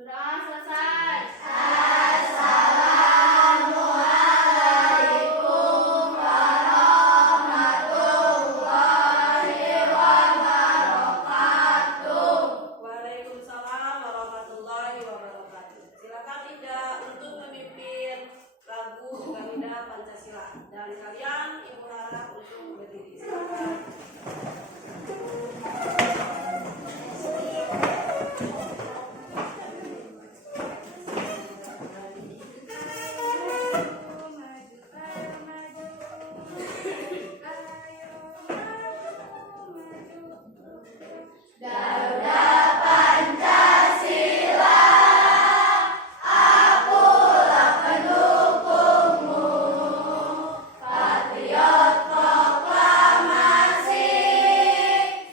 Doa selesai. Assalamualaikum warahmatullahi wabarakatuh. Waalaikumsalam warahmatullahi wabarakatuh. Silakan Ida untuk memimpin lagu Garuda Pancasila. Dan kalian Ibu harap untuk berdiri. Silakan. Garuda Pancasila, akulah pendukungmu, patriot proklamasi,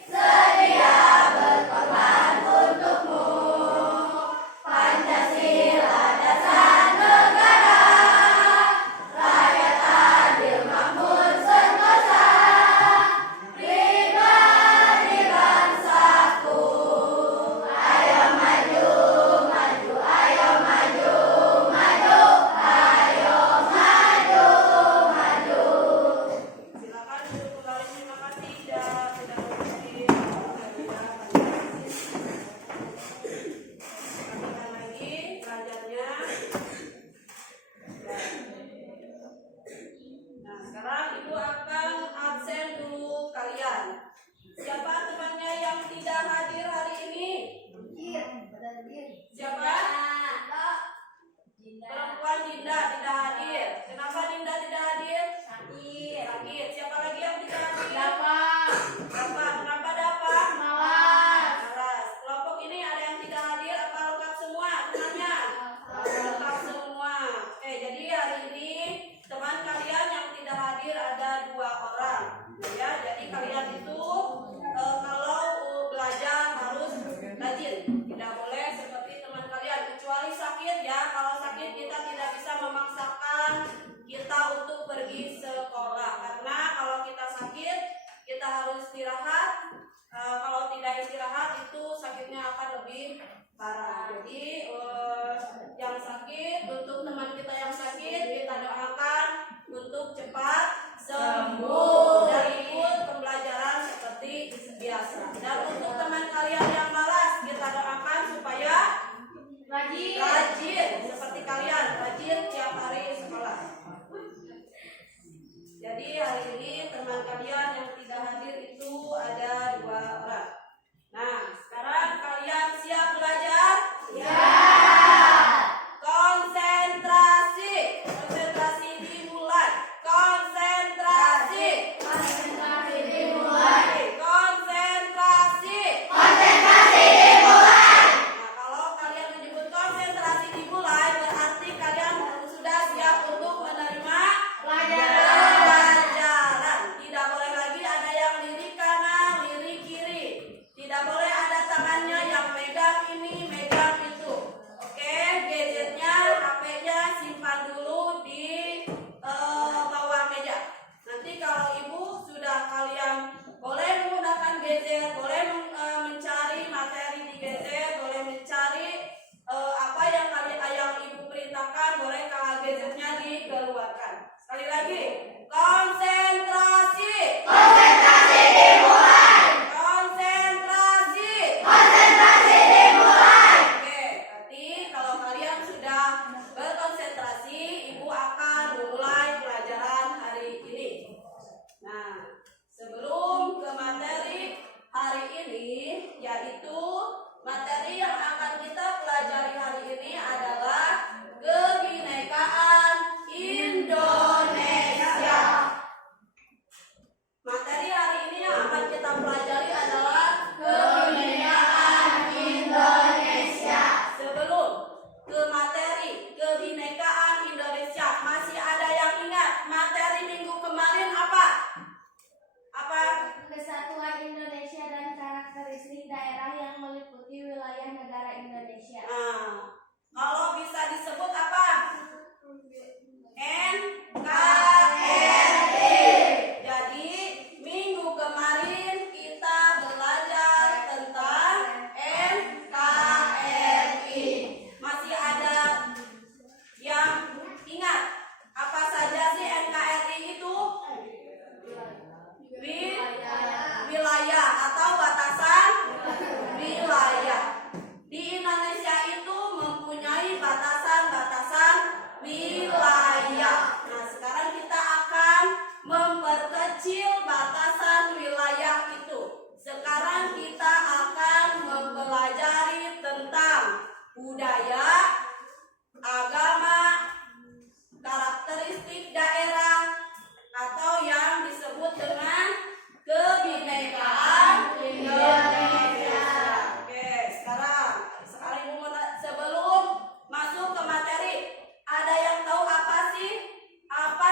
sedia berkorban untukmu. Pancasila dasar negara, rakyat adil makmur sentosa, pribadi bangsaku. Ayo maju, maju, ayo maju, maju, ayo maju, maju. Silakan duduk kembali. Terima kasih Ida sudah memimpin Garuda Pancasila. Lanjutkan lagi belajarnya. Nah, sekarang Ibu akan absen dulu kalian. Siapa temannya yang tidak hadir hari ini? Siapa? Perempuan Dinda tidak hadir. Kenapa Dinda tidak hadir? Sakit. Siapa lagi yang tidak hadir? Dapat. Kenapa dapat? Malas. Kelompok ini ada yang tidak hadir apa lengkap semua temannya? Lengkap semua. Oke, jadi hari ini teman kalian yang tidak hadir ada 2 orang. Ya, jadi kalian itu kalau belajar harus rajin. Tidak boleh seperti teman kalian kecuali sakit ya. Kalau sakit kita tidak bisa memaksakan kita untuk pergi sekolah karena kalau kita sakit kita harus istirahat. Kalau tidak istirahat itu sakitnya akan lebih parah. Jadi yang sakit, untuk teman kita yang sakit kita doakan untuk cepat sembuh dan ikut pembelajaran seperti biasa. Dan untuk teman kalian yang malas kita doakan supaya budaya, agama, karakteristik daerah, atau yang disebut dengan kebinekaan Indonesia. Oke, sekarang sebelum masuk ke materi, ada yang tahu apa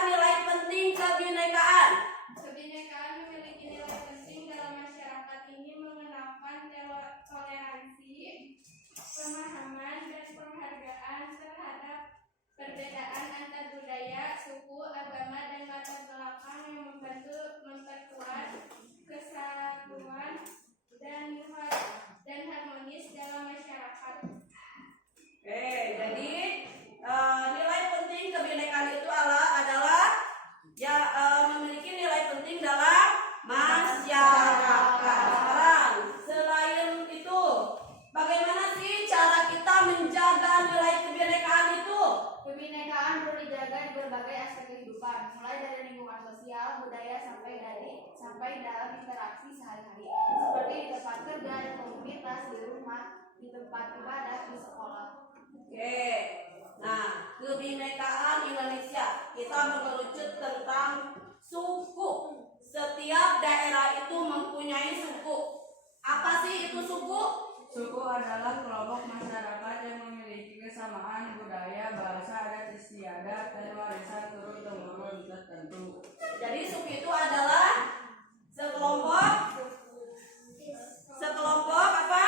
nilai penting kebinekaan? Kebinekaan memiliki nilai penting dalam masyarakat ini mengenalkan toleransi, pemahaman, dan penghargaan terhadap perbedaan antar budaya, suku, agama, dan latar belakang yang membantu memperkuat kesatuan dan harmonis dalam masyarakat. Oke, jadi nilai penting kebinekaan itu adalah ya memiliki nilai penting dalam masyarakat. Sekarang, selain itu, bagaimana sih cara kita menjaga nilai kebinekaan itu? Kebinekaan perlu dijaga di berbagai aspek kehidupan, mulai dari lingkungan sosial, budaya sampai dalam interaksi sehari-hari, seperti di tempat kerja, di komunitas, di rumah, di tempat ibadah, di sekolah. Oke, nah kebinekaan Indonesia kita mengerucut tentang suku. Setiap daerah itu mempunyai suku. Apa sih itu suku? Suku adalah kelompok masyarakat yang memiliki kesamaan budaya, bahasa, adat istiadat, dan warisan turun-temurun tertentu. Jadi suku itu adalah sekelompok apa?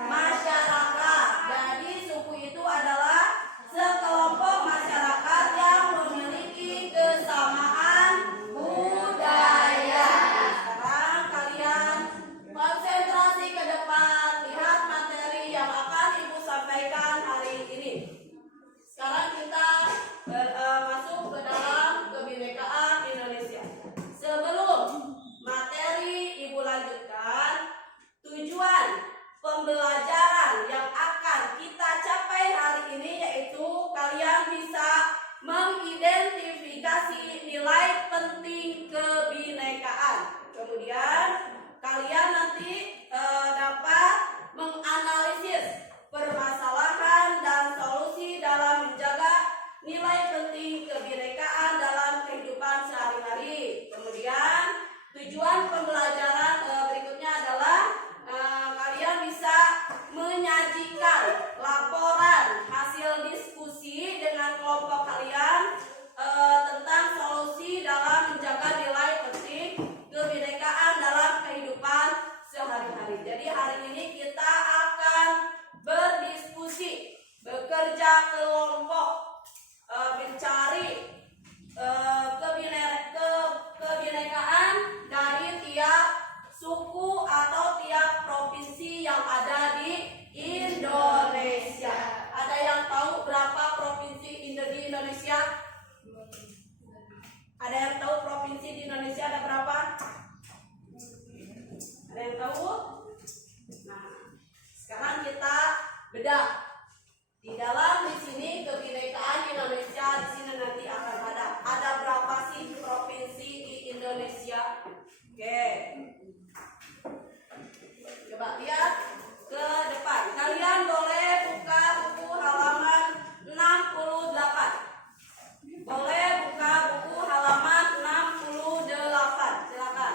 Masyarakat. Jadi suku itu adalah sekelompok masyarakat yang memiliki kesamaan budaya. Sekarang kalian konsentrasi ke depan, lihat materi yang akan Ibu sampaikan hari ini. Sekarang kita masuk ke dalam kebinekaan Indonesia. Sebelum materi Ibu lanjutkan, tujuan pembelajaran yang akan kita capai hari ini yaitu kalian bisa mengidentifikasi nilai penting kebinekaan. Kemudian kalian nanti dapat menganalisis permasalahan dan solusi dalam menjaga nilai penting kebinekaan dalam kehidupan sehari-hari. Kemudian tujuan pembelajaran berikutnya adalah kalian bisa menyajikan laporan hasil diskusi dengan kelompok kalian tentang solusi dalam menjaga nilai penting kebinekaan dalam kehidupan sehari-hari. Jadi hari ini kita akan berdiskusi, bekerja kelompok, mencari kebinekaan dari tiap suku atau tiap provinsi yang ada di Indonesia. Ada yang tahu berapa provinsi di Indonesia? Ada yang tahu provinsi di Indonesia ada berapa? Ada yang tahu? Nah, sekarang kita bedah. Di dalam di sini kebinekaan Indonesia di sini nanti akan ada berapa sih provinsi di Indonesia? Oke. Coba lihat ke depan. Kalian boleh buka buku halaman 68. Boleh buka buku halaman 68. Silakan.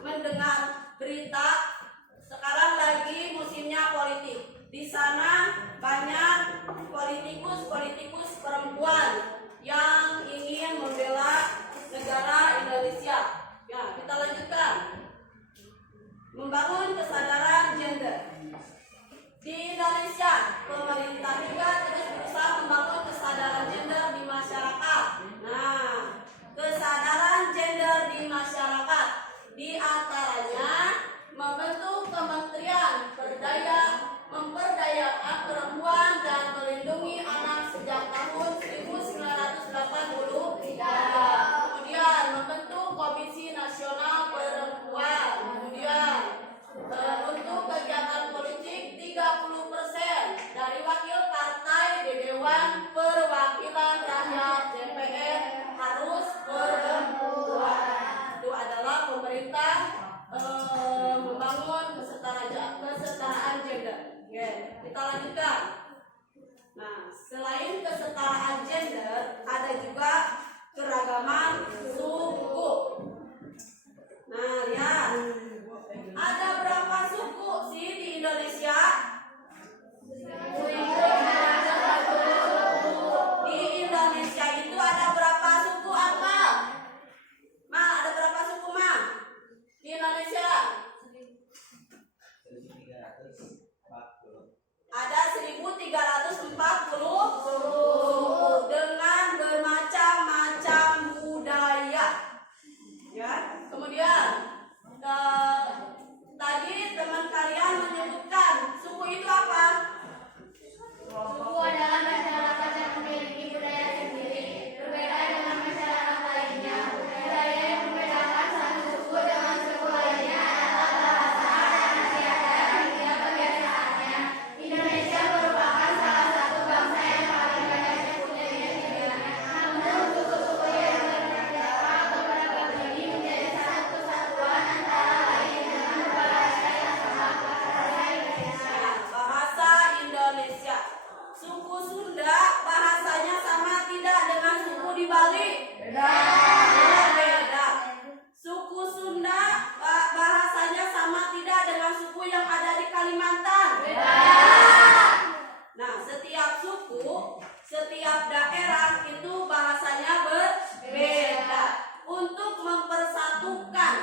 mendengar berita. Sekarang lagi musimnya politik. Di sana banyak politikus perempuan yang ingin membela negara Indonesia. Ya, kita lanjutkan. Membangun kesadaran gender. Di Indonesia, pemerintah juga terus berusaha membangun kesadaran gender di masyarakat. Nah, kesadaran gender di masyarakat di antaranya membentuk kementerian memperdayakan perempuan dan melindungi anak sejak tahun 1983. Kemudian membentuk Komisi Nasional Perempuan. Kemudian untuk kegiatan politik 30% dari wakil partai di Dewan Perwakilan Rakyat DPR harus perempuan. Itu adalah pemerintah membangun kesetaraan gender. Oke, kita lanjutkan. Nah, selain kesetaraan gender, ada juga keragaman suku. Nah, lihat. Ada berapa suku sih di Indonesia? Di Indonesia itu ada berapa suku apa? Ma, ada berapa suku, Ma? Di Indonesia? Ada 1340 suku dengan bermacam-macam budaya. Ya, kemudian tadi teman kalian menyebutkan suku itu apa? Suku adalah masyarakat yang memiliki budaya sendiri, berbeda dengan masyarakat lainnya. Budaya yang membedakan satu suku dengan suku lainnya adalah bahasa dan istiadat hingga kebiasaannya. Indonesia merupakan salah satu bangsa yang paling banyak sukunya di dunia. Namun suku-suku yang bernegara keberagaman ini menjadi satu kesatuan antara lain dengan bahasa yang sama, bahasa Indonesia. Bahasa Indonesia. Suku Sunda bahasanya sama tidak dengan suku di Bali? Beda. Suku Sunda bahasanya sama tidak dengan suku yang ada di Kalimantan? Nah, setiap suku, setiap daerah itu bahasanya berbeda. Untuk mempersatukan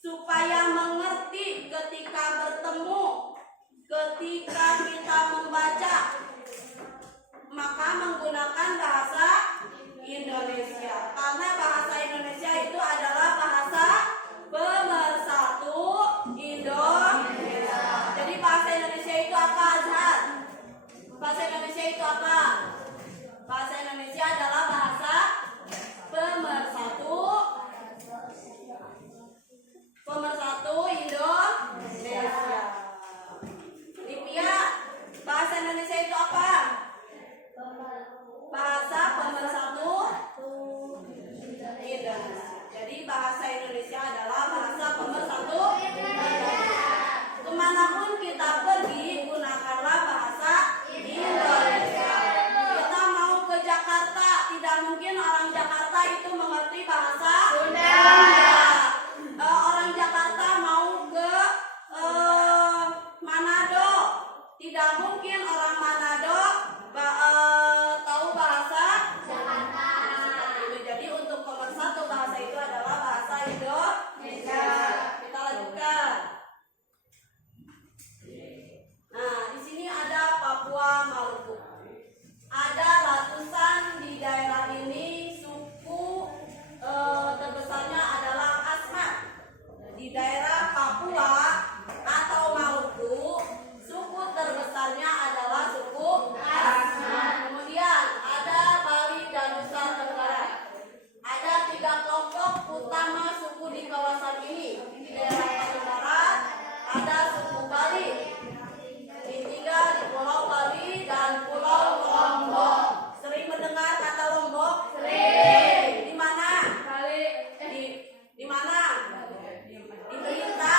supaya mengerti ketika bertemu, ketika kita membaca, maka menggunakan bahasa Indonesia. Karena bahasa Indonesia itu adalah bahasa pemersatu Indonesia. Jadi bahasa Indonesia itu apa, Azhar? Bahasa Indonesia itu apa? Bahasa Indonesia adalah bahasa pemersatu Indonesia. Livia, bahasa Indonesia itu apa? Bahasa pemersatu Indonesia. Jadi bahasa Indonesia adalah bahasa pemersatu Indonesia. Kemanapun kita pergi, gunakanlah bahasa Indonesia. Kita mau ke Jakarta, tidak mungkin orang Jakarta itu mengerti bahasa Sunda. Orang Jakarta mau ke Manado, tidak mungkin orang Manado tahu bahasa Jakarta. Jadi untuk pemersatu bahasa itu adalah bahasa Indonesia. Kita lanjutkan. Nah, di sini ada Papua Maluku. Ada ratusan di daerah ini suku terbesarnya adalah Asmat. Di daerah Papua atau Maluku, suku terbesarnya adalah suku Asmat. Kemudian ada Bali dan Nusa Tenggara. Ada 3 kelompok utama suku di kawasan ini. Di daerah Paling Barat ada suku Bali. Tinggal di Pulau Bali dan Pulau Lombok. Sering mendengar kata Lombok? Sering. Di mana? Di mana? Di berita,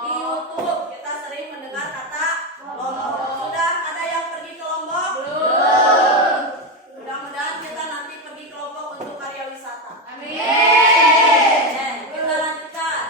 di YouTube kita sering mendengar kata Lombok. Sudah ada yang pergi ke Lombok? Belum. Mudah-mudahan kita nanti pergi ke Lombok untuk karya wisata. Amin. Kita lanjutkan.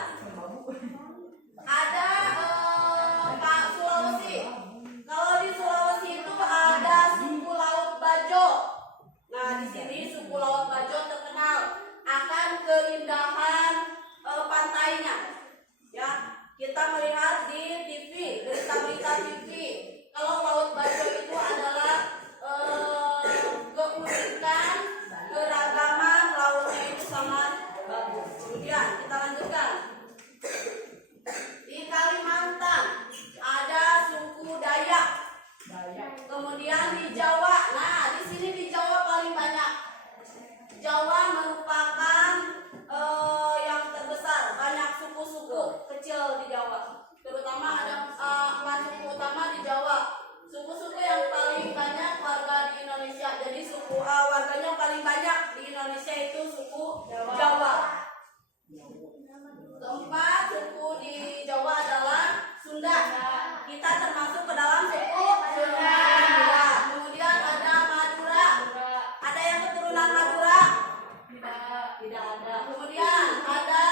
Keempat, suku di Jawa adalah Sunda. Kita termasuk ke dalam suku Sunda. Kemudian ada Madura. Ada yang keturunan Madura? Tidak ada. Kemudian ada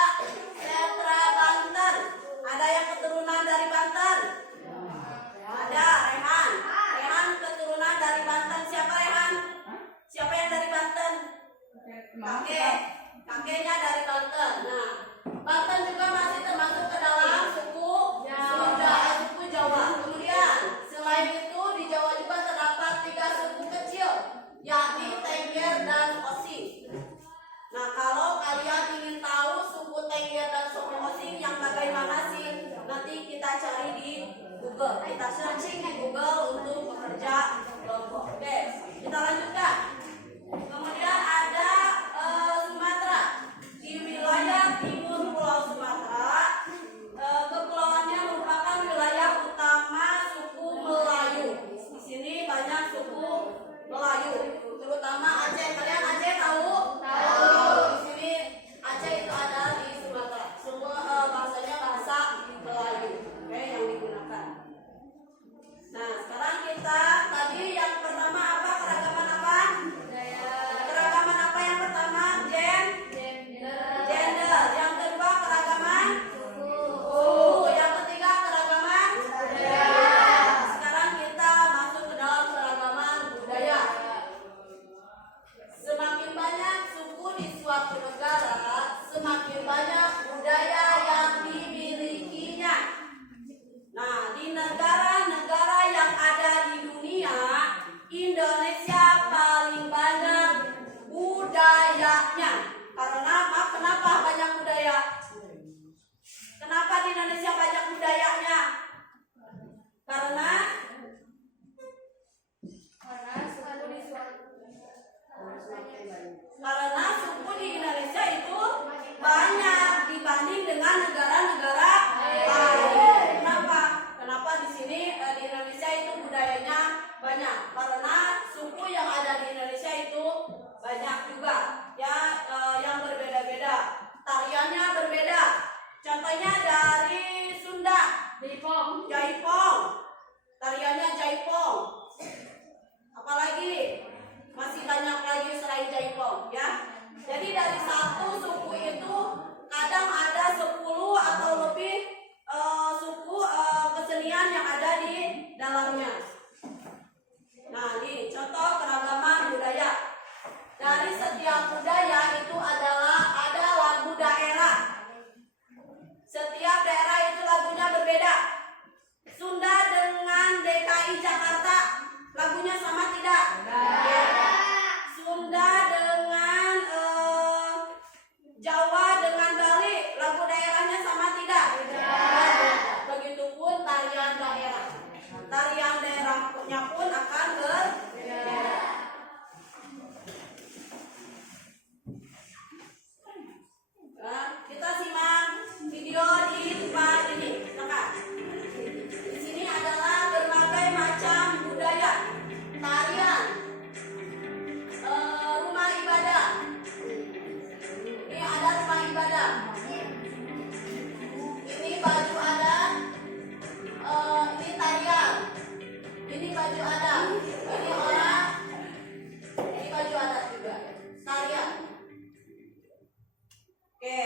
Setra Banten. Ada yang keturunan dari Banten? Ada. Rehan. Rehan keturunan dari Banten. Siapa Rehan? Siapa yang dari Banten? Kakeknya dari Banten. Nah, Banten juga masih termasuk ke dalam suku Sunda, suku Jawa. Kemudian selain itu di Jawa juga terdapat 3 suku kecil, yakni Tengger dan Osing. Nah, kalau kalian ingin tahu suku Tengger dan suku Osing yang bagaimana sih, nanti kita cari di Google. Kita searching di Google untuk bekerja kelompok. Oke, kita lanjutkan. Kemudian ada Sumatera. Di wilayah timur Pulau Sumatera, kepulauannya merupakan wilayah utama suku Melayu. Di sini banyak suku Melayu, terutama Aceh. Kalian Aceh tahu? Tahu. Di sini Aceh itu ada di Sumatera. Semua bahasanya bahasa Melayu, oke, yang digunakan. Nah, sekarang kita tadi yang pertama apa? Keragaman apa? Keragaman apa yang pertama? Gender. Yang kedua keragaman suku. Yang ketiga keragaman budaya. Sekarang kita masuk ke dalam keragaman budaya. Semakin banyak suku di suatu negara, semakin banyak budaya yang dimilikinya. Nah, di negara-negara yang ada di dunia, Indonesia paling banyak budayanya. Kenapa banyak budaya? Kenapa di Indonesia banyak budayanya? Karena suku di Indonesia itu banyak dibanding dengan negara-negara lain. Kenapa di sini di Indonesia itu budayanya banyak? Karena suku yang ada di Indonesia itu banyak juga ya, yang berbeda-beda. Tariannya berbeda. Contohnya dari Sunda, Jaipong. Tariannya Jaipong. Apalagi masih banyak lagi selain Jaipong ya. Jadi dari satu suku itu kadang ada 10 atau lebih suku kesenian yang ada di dalamnya. Nah, ini contoh keragaman budaya. Dari setiap budaya itu ada lagu daerah. Setiap daerah itu lagunya berbeda. Sunda dengan DKI Jakarta lagunya sama tidak? Sunda dengan Jawa dengan Bali lagu daerahnya sama tidak? Begitupun tarian daerah. Tarian daerahnya pun akan berbeda. Nah, kita simak video di depan ini. Di sini adalah berbagai macam budaya, tarian, rumah ibadah. Ini ada rumah ibadah. Ini baju adat. Ini tarian. Ini baju adat. Ini orang. Ini baju adat juga. Tarian. Oke,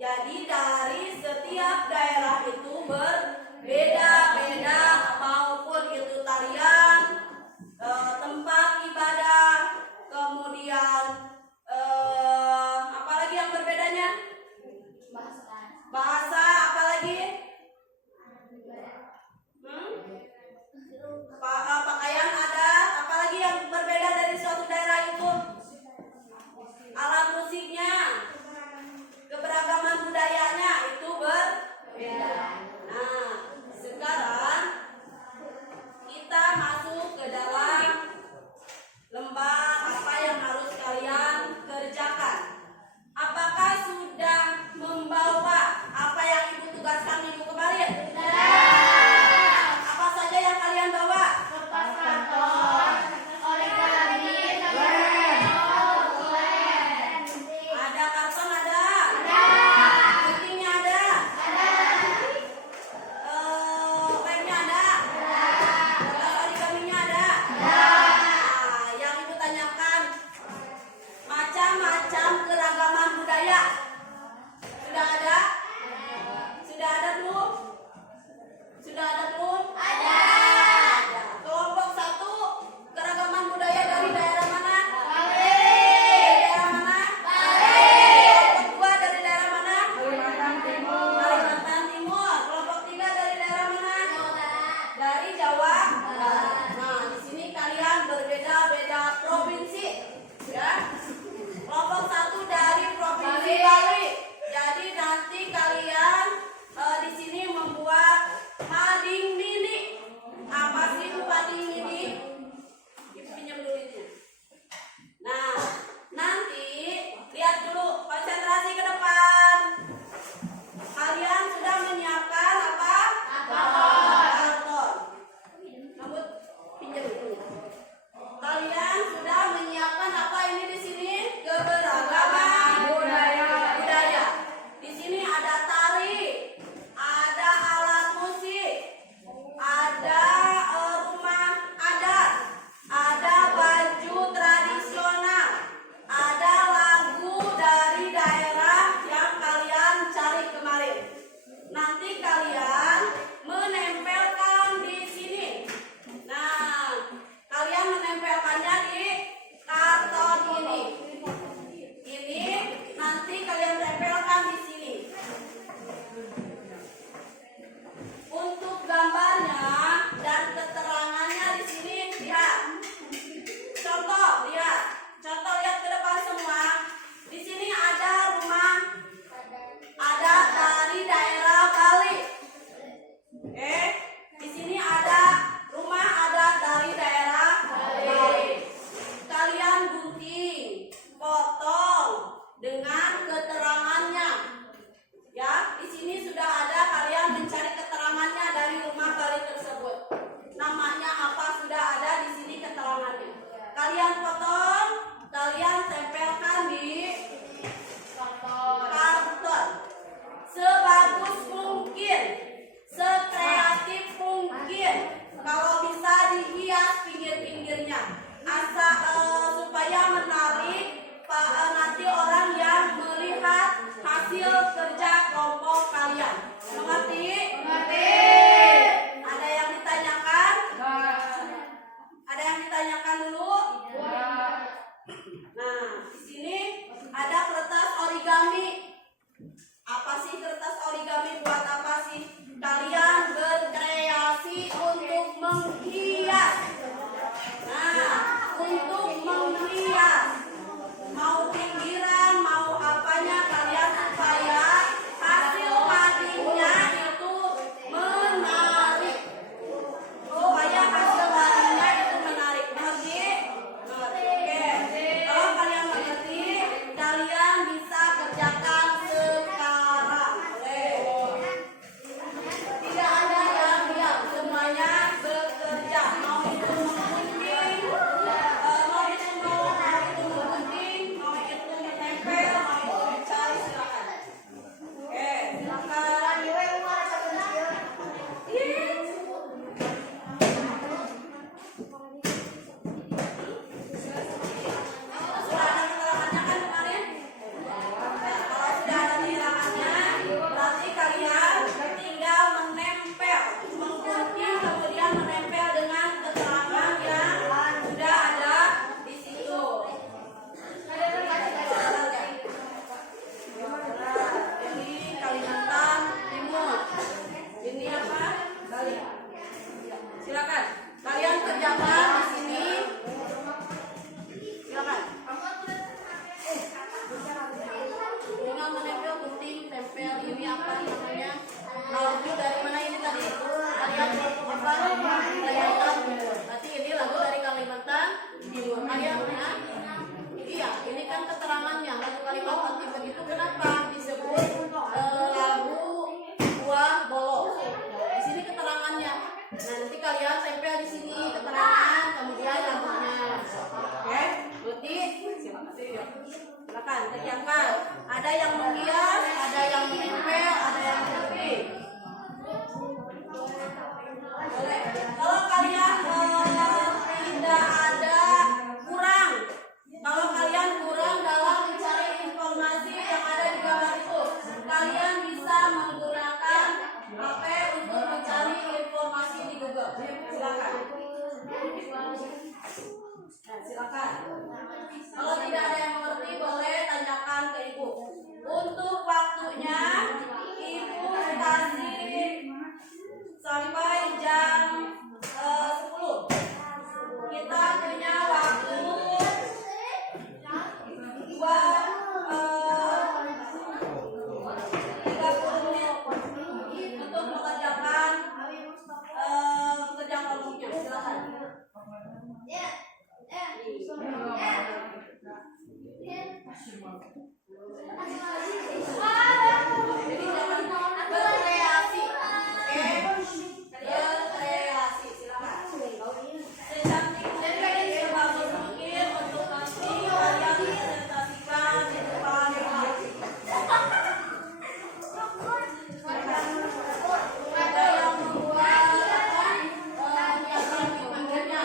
jadi dari setiap daerah itu berbeda-beda, maupun itu tarian, tempat ibadah, kemudian apalagi yang berbedanya? Bahasa, apalagi? Pakaian adat, apalagi yang berbeda dari suatu daerah itu? Alat musiknya. Keberagaman budayanya itu berbeda. Nah, sekarang kita masuk ke dalam lembah apa yang harus kalian kerjakan. Apakah sudah membawa apa sampai jam 10. Kita punya waktu buat 30 menit untuk mengerjakan pekerjaan kelompoknya. Silakan. Jadi jangan berkreasi. Berkreasi, silakan. Secantik sebagus mungkin untuk nanti kalian presentasikan di depan kelas. Ada yang membuat niatan pikirnya.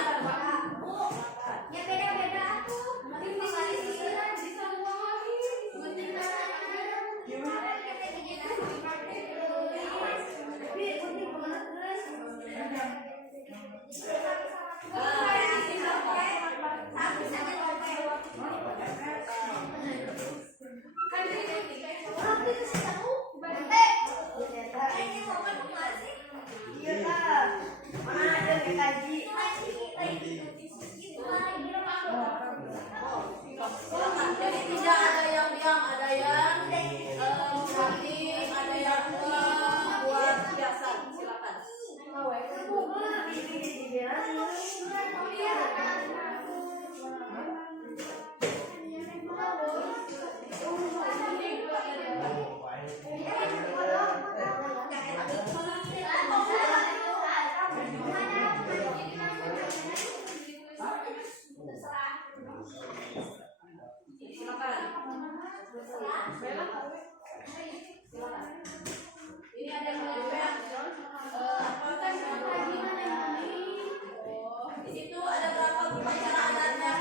Silakan. Jadi tidak ada yang diam, ada yang mengerti, ada yang buat hiasan. Silakan. Silakan. Ini ada yang menyampaikan di situ ada berapa upacara adatnya?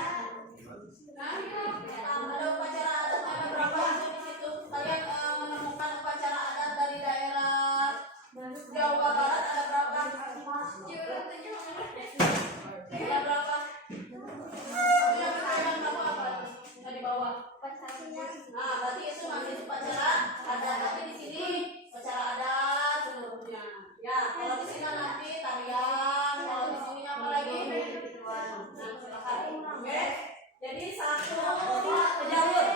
Ada upacara adatnya ada berapa di situ? Kalian menemukan upacara adat dari daerah Jawa Barat ada berapa? Ada berapa? Yang kalian tahu apa? Di bawah. Nah, berarti itu masih upacara adat, tapi di sini upacara adat seluruhnya. Ya, kalau di sini nanti tarian, kalau di sini apa lagi? Nah, silakan. Oke. Jadi satu pejalur.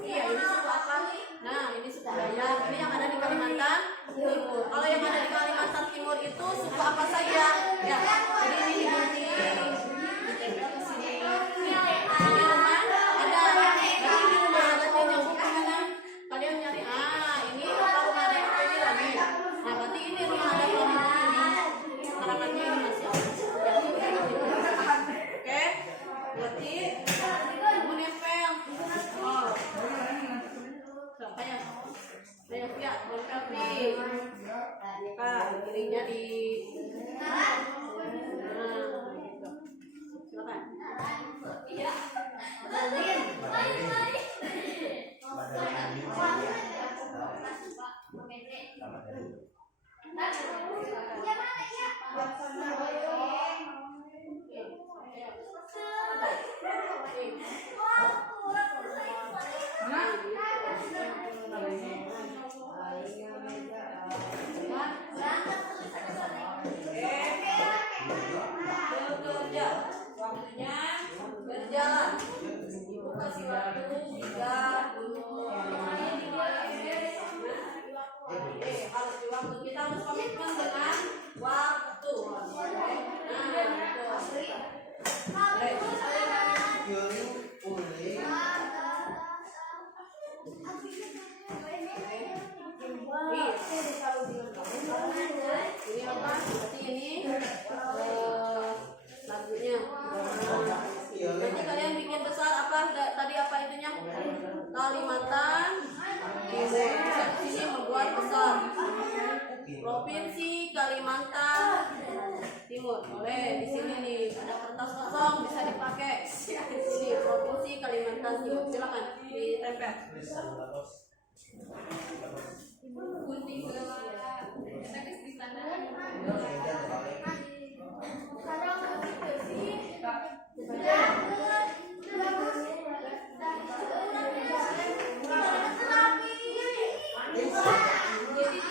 Iya, ini suku apa? Nah, ini suku Dayak. Ini yang ada di Kalimantan Timur. Kalau yang ada di Kalimantan Timur itu suku apa saja? Ya, jadi ini diganti. Kalian nyari ini rumah ada ini lagi. Nah, berarti ini rumah ada ini. Karangannya ini masih ada. Oke, berarti kamu nempel. Oh, siapanya? Saya siap, nempel nih. Nah, kirinya di. Silakan. Iya. Bekerja, waktunya berjalan. Ibu kasih waktu 30 harus di waktu, kita harus komitmen dengan waktu. Ini apa? Berarti ini lagunya. Nanti kalian bikin besar apa? Tadi apa itunya? Kalimantan Timur. Bisa di sini membuat besar. Provinsi Kalimantan Timur. Boleh di sini nih ada kertas kosong bisa dipakai. Di sini Provinsi Kalimantan Timur. Silakan ditempel. Gunting di sana. Jadi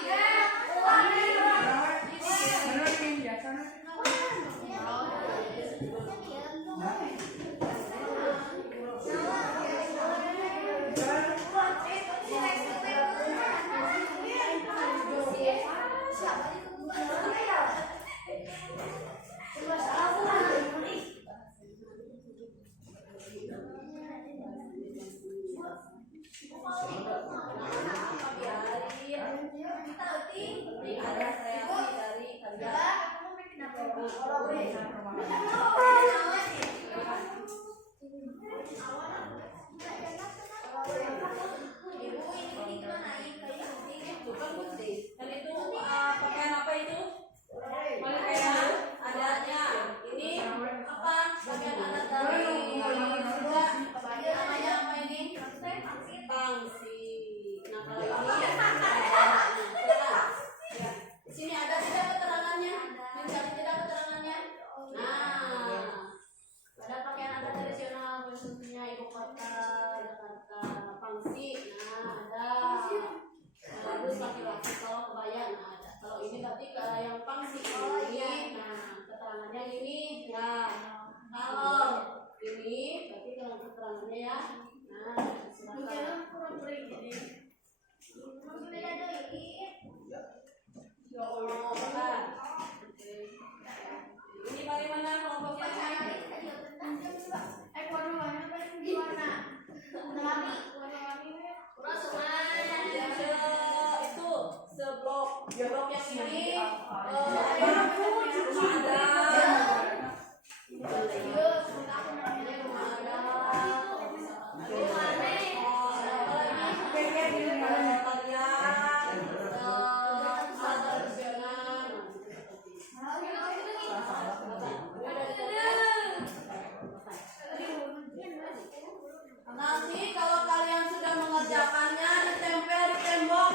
Nanti kalau kalian sudah mengerjakannya ditempel di tembok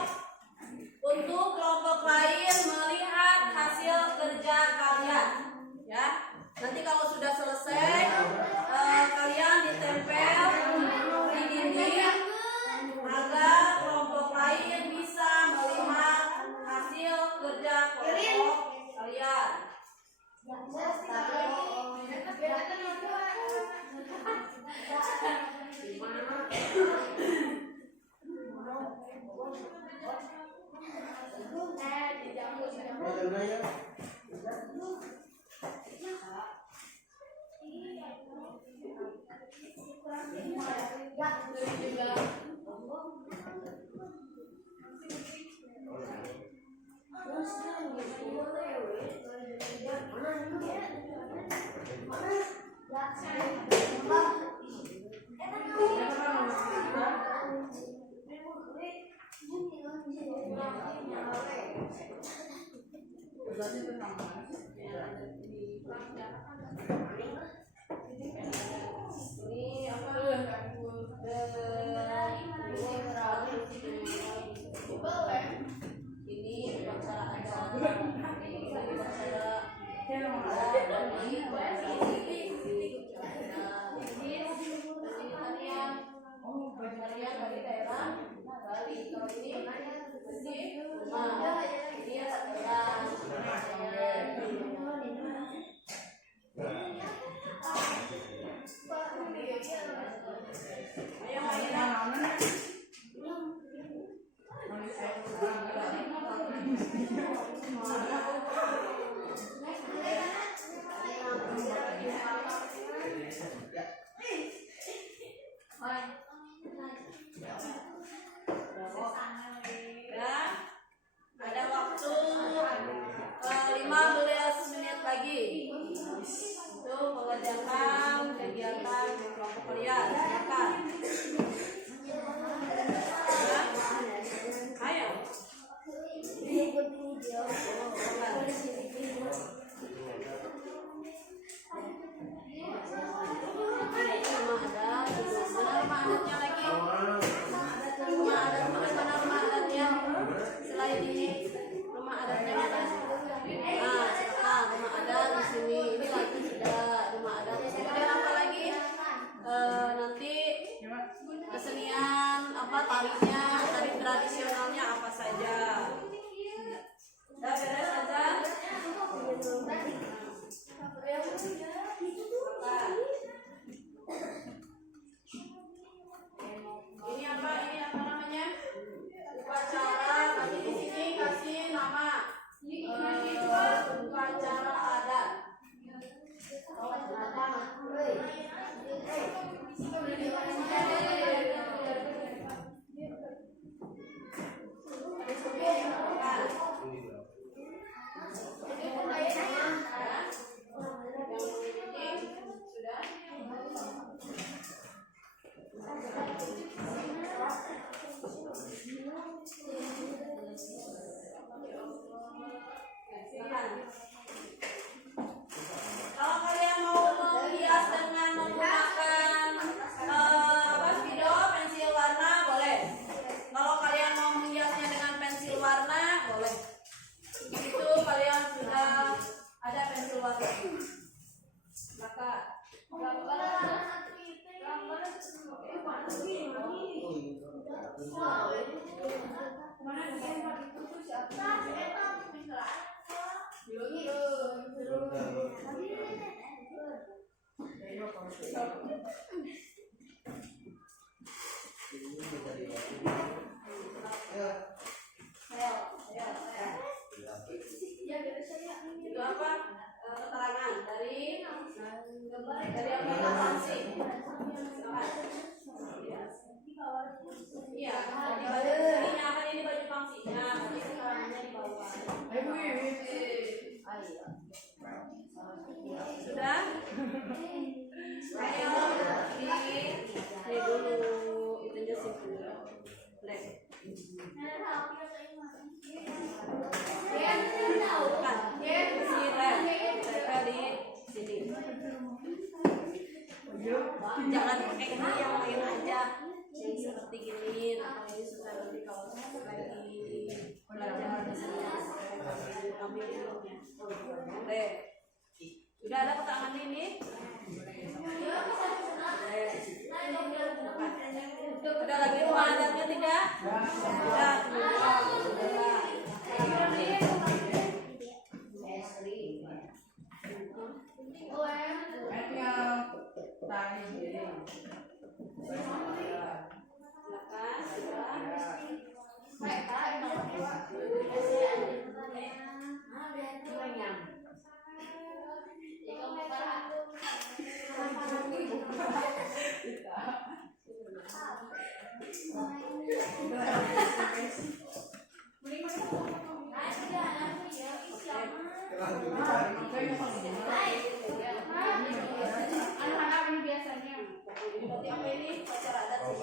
untuk kelompok lain melihat hasil kerja kalian, ya. Nanti kalau sudah selesai kalian ditempel di dinding agar kelompok lain bisa melihat hasil kerja kelompok kalian. Bali, kalau ini rumah, ini Itu apa? Keterangan dari apa sanksi? Iya, di baju ini apa ini baju fungsinya? Tapi keterangannya di bawah. Sudah? Ayo, ini dulu itu jelasin dulu. Black. Bukan, si rem. Mereka di sini. Jangan pakai ini yang lain aja. Yang seperti gini, atau ini sudah lebih kalau lagi belajar di sini. Ambil ilmunya. Boleh. Sudah ada keterangan ini? Ada lagi pengajarnya tidak? Tidak. Anak-anak ini biasanya. Berarti apa ini? Pacar adat sih.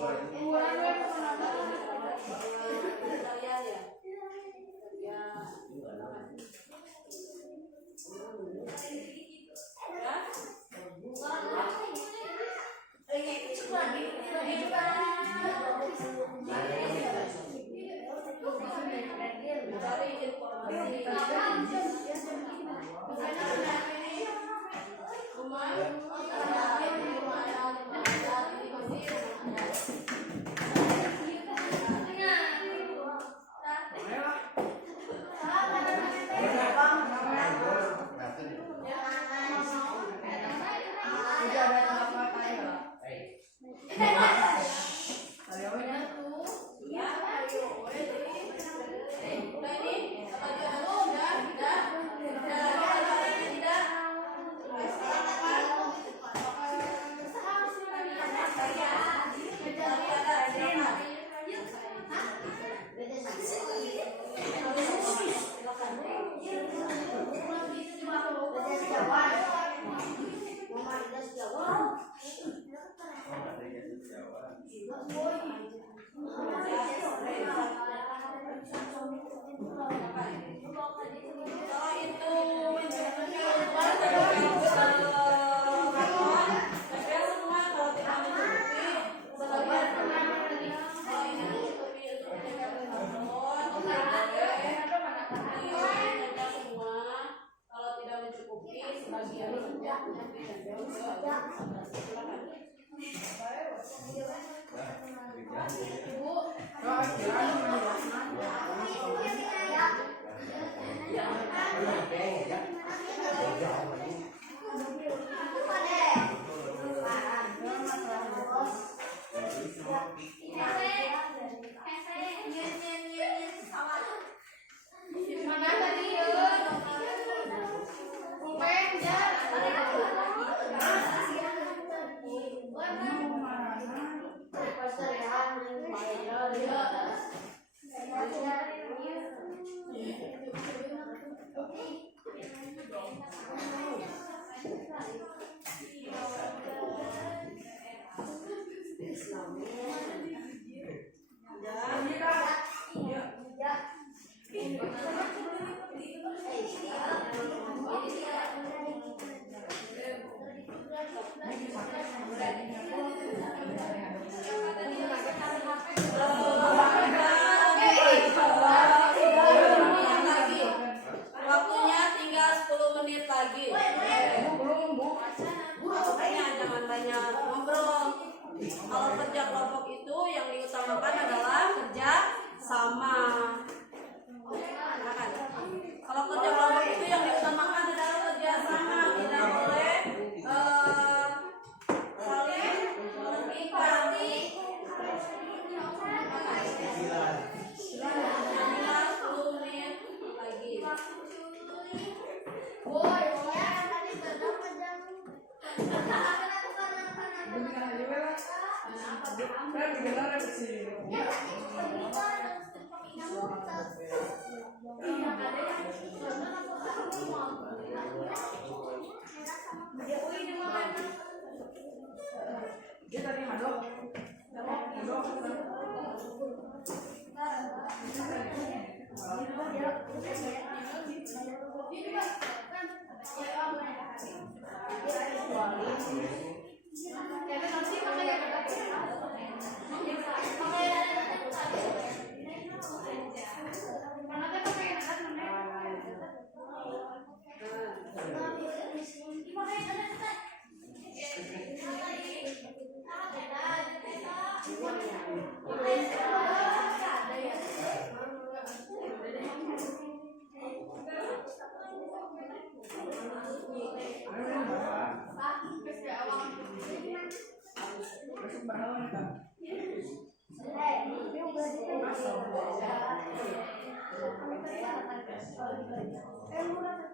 Tarian ya?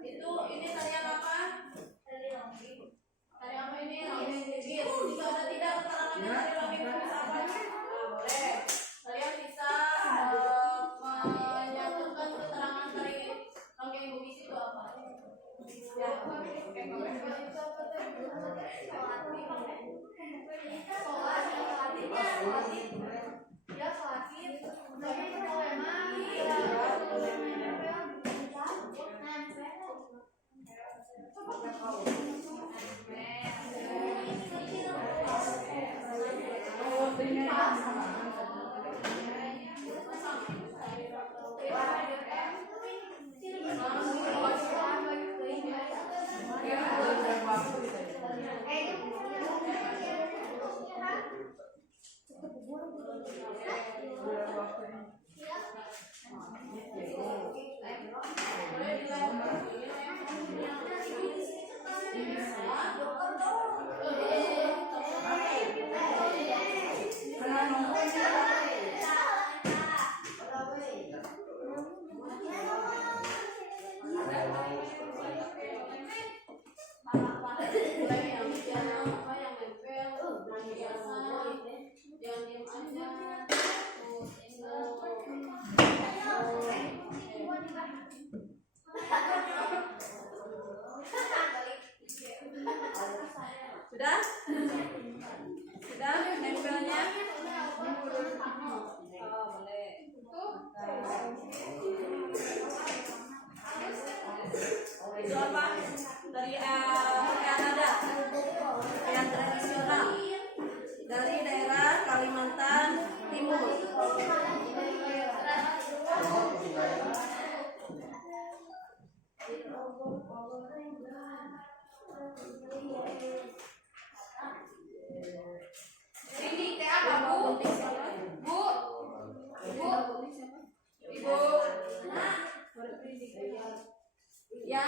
Itu ini tarian apa? Tarian apa ini? Lambing gigit. Jika ada tidak keterangannya dari lambing bisa apa? Nah, boleh. Kalian bisa menyatukan keterangan dari lambing bugis itu apa? Ya. Sudah? Sudah nempelnya? Oh, boleh. Itu apa? Dari Kanada. Yang tradisional. Dari daerah Kalimantan Timur. Ini teh apa, Bu? Bu? Ibu? Ya,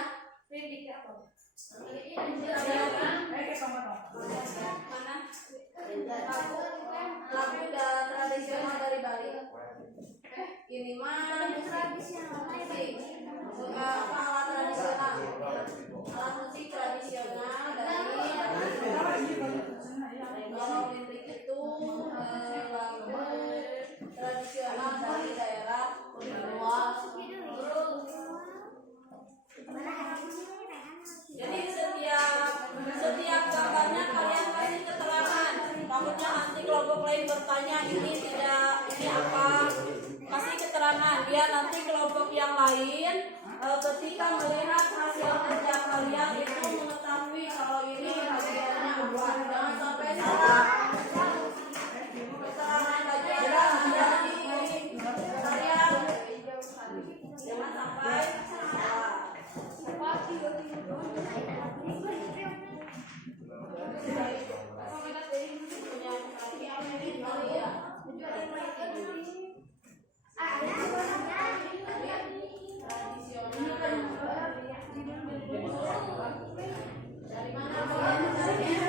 Prindik apa? mana? Lagu udah tradisional dari Bali. Ini mah musik. Apa alat tradisional? Alat musik tradisional dari kalau listrik itu lagu tradisional dari daerah Papua. Jadi setiap gambarnya kalian kasih keterangan. Takutnya nanti kelompok lain bertanya ini apa? Kasih keterangan. Dia nanti kelompok yang lain ketika melihat hasil kerja kalian itu mengetahui kalau ini bagiannya apa. Jangan sampai salah. Keterangan bagian dari kalian jangan sampai salah. Dari mana kalian carinya?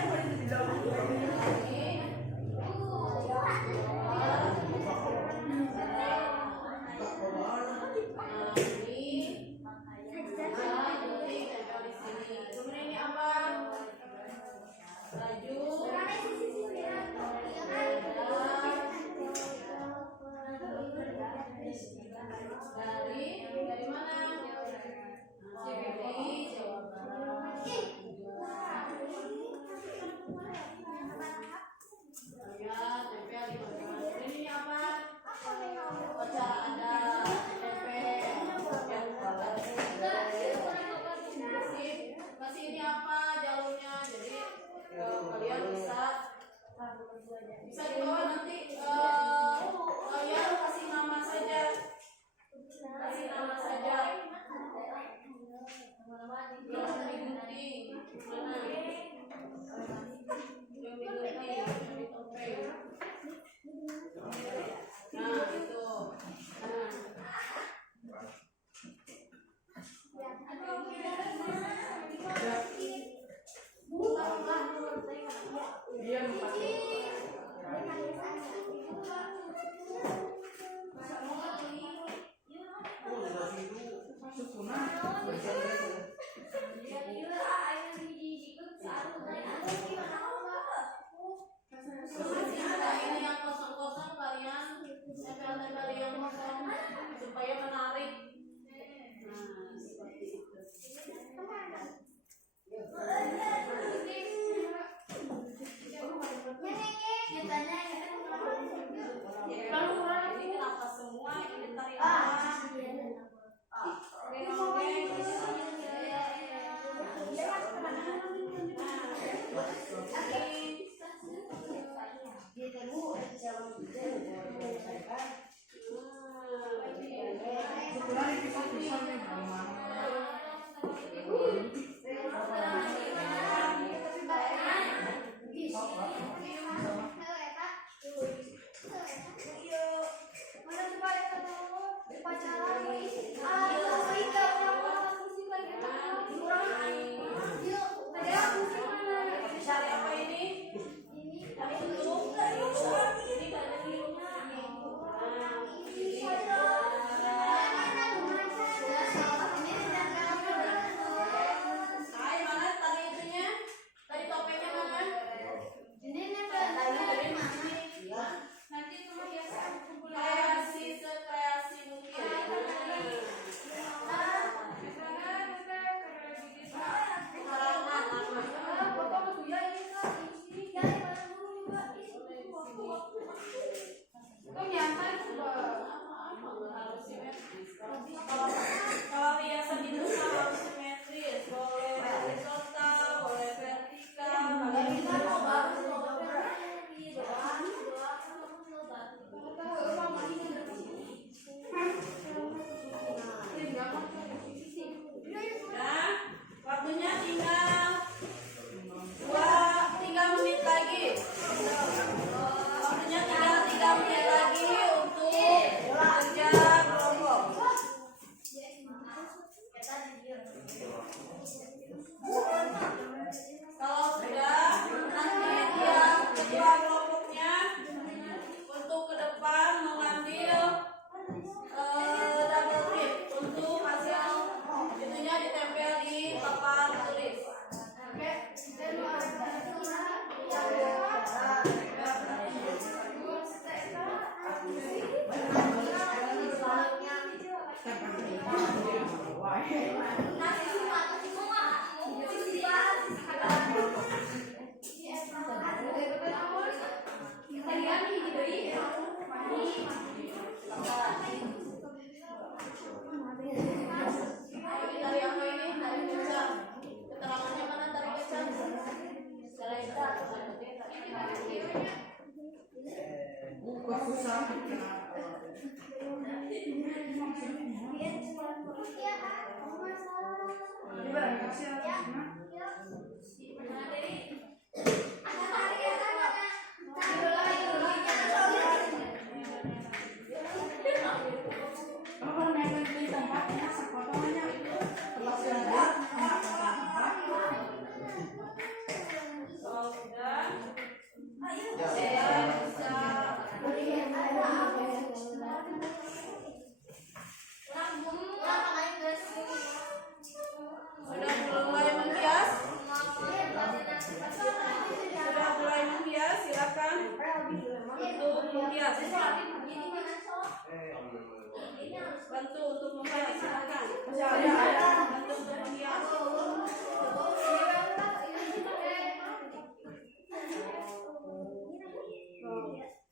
Bantu untuk memhias, silakan. Bantu untuk memhias.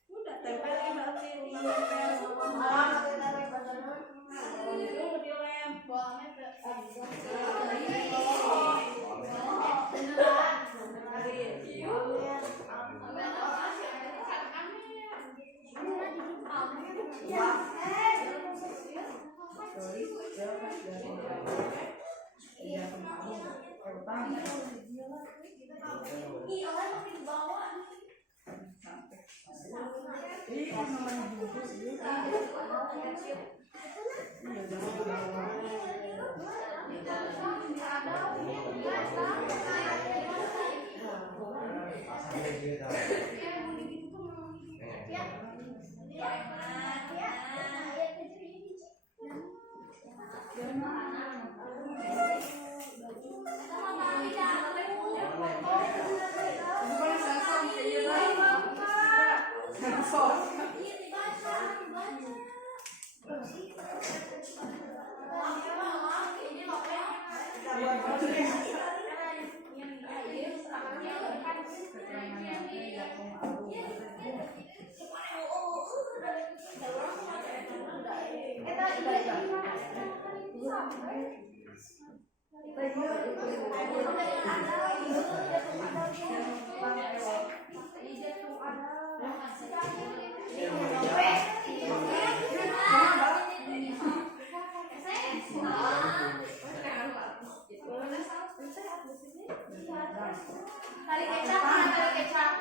Udah tempelin berarti tunggu dilem. Tali kecap, tali kecap.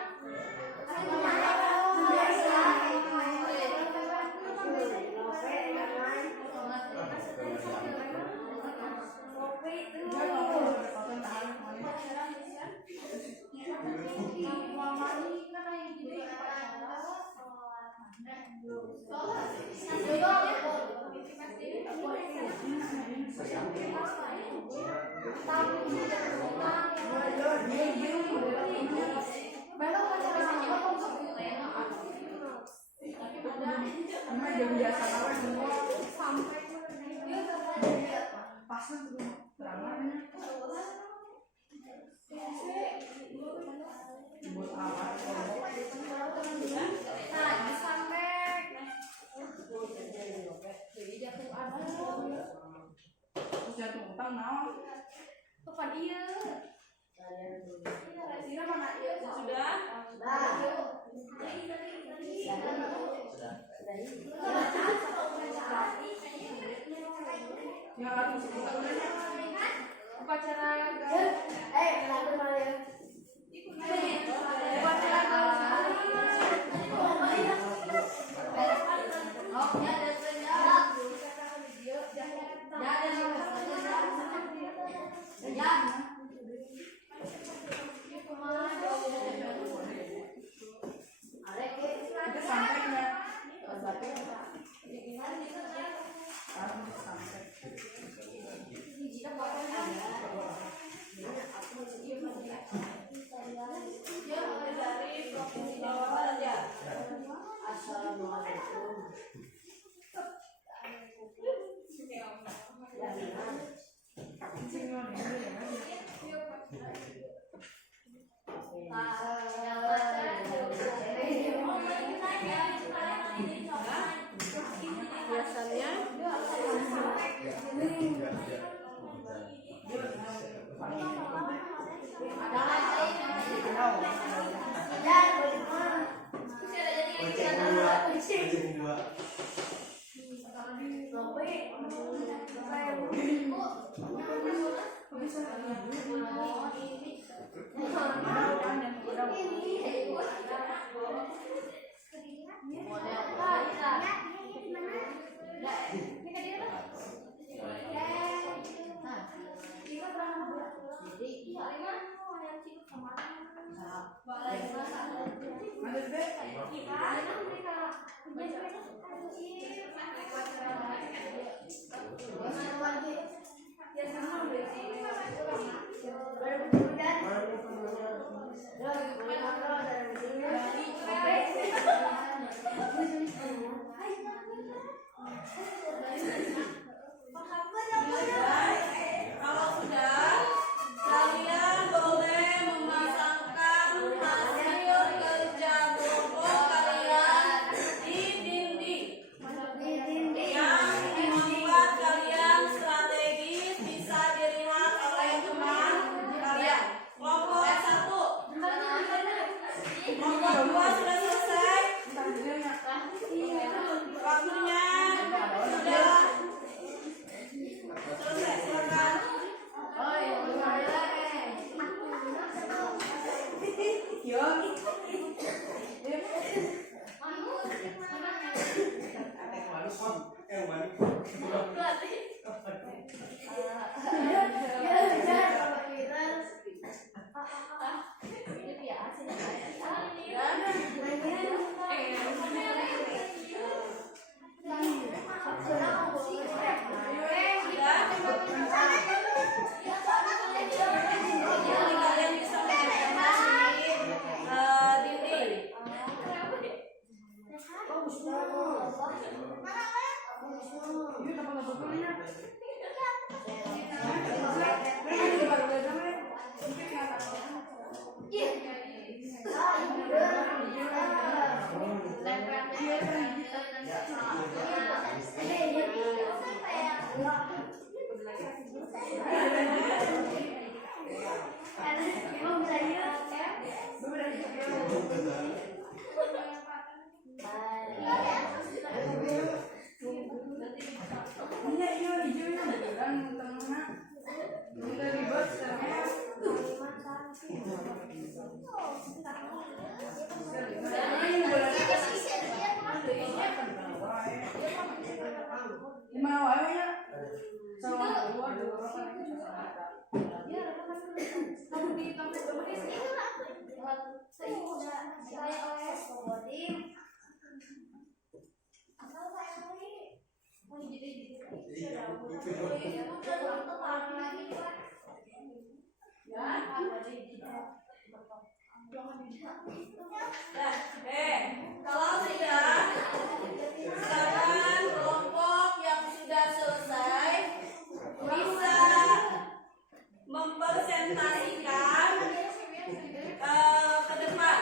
Jatuh utang naon? Kapan iya? Sudah? Ya harus sebetulnya. Upacara Itu sampai nggak? Harus sampai. Dari Provinsi Jawa Barat ya. Assalamualaikum. Biasanya Tapi Kalian bisa Dindi. Kalau sudah, silakan kelompok yang sudah selesai bisa mempresentasikan ke depan.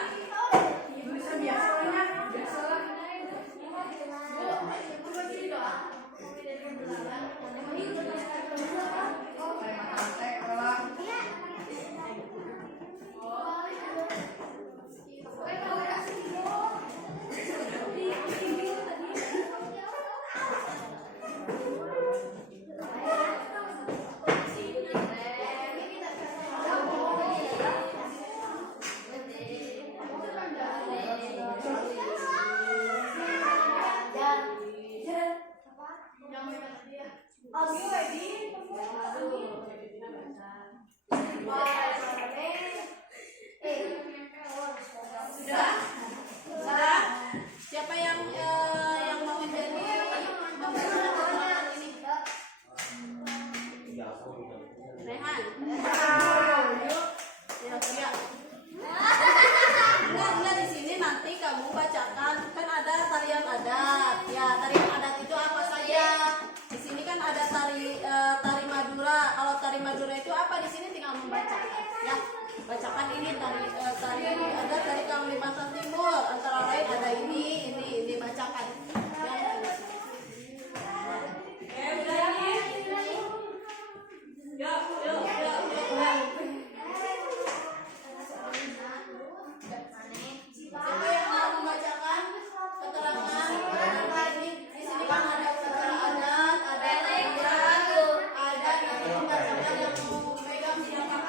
Sudah? Siapa yang mau menjadi Rehan? Enggak di sini nanti kamu bacakan, kan ada tarian adat. Ya, tarian adat itu apa saja? Di sini kan ada tari Madura. Kalau tari Madura itu apa? Di sini tinggal membacakan. Ya, bacakan ini tari adat dari Kalimantan Timur. Antara lain ada ini bacakan. Ya. Udah ini. Yuk. Siapa yang mau membacakan keterangan? Di sini kan ada upacara adat, ada tarian, ada nanti membacakan yang mau megang silakan.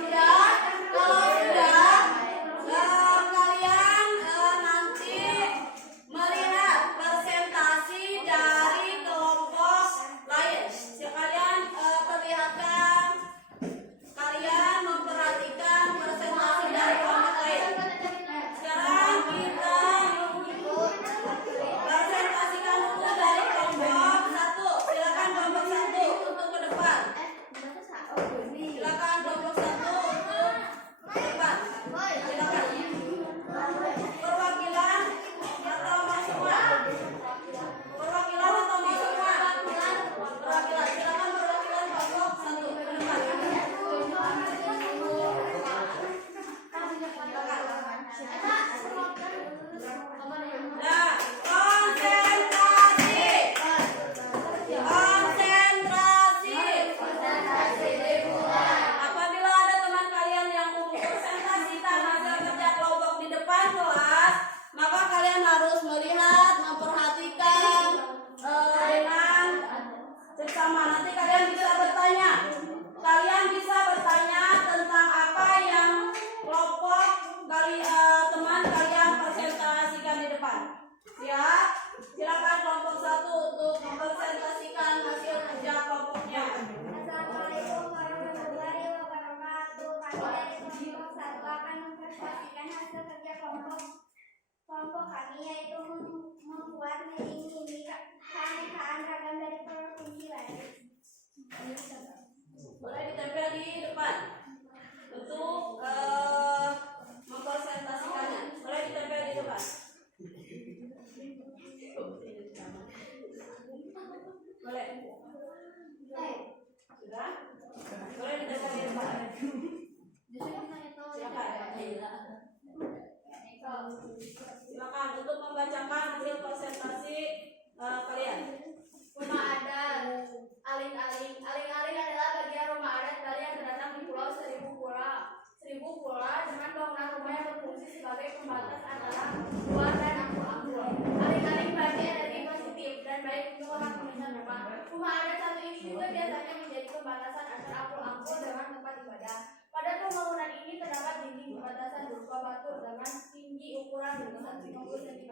Sudah, kalau sudah kalian nanti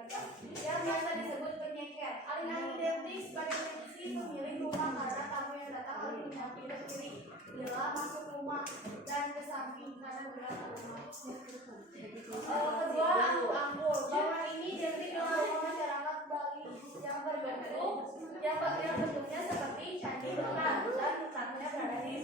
yang biasa disebut penyeker. Alih-alih identik sebagai posisi pemilik rumah karena tamu yang datang harus menghadap ke kiri bila masuk rumah dan ke samping kanan bila rumah. Kedua, angkul. Bangunan ini identik dengan rumah masyarakat Bali yang bentuknya seperti candi besar dan letaknya berada di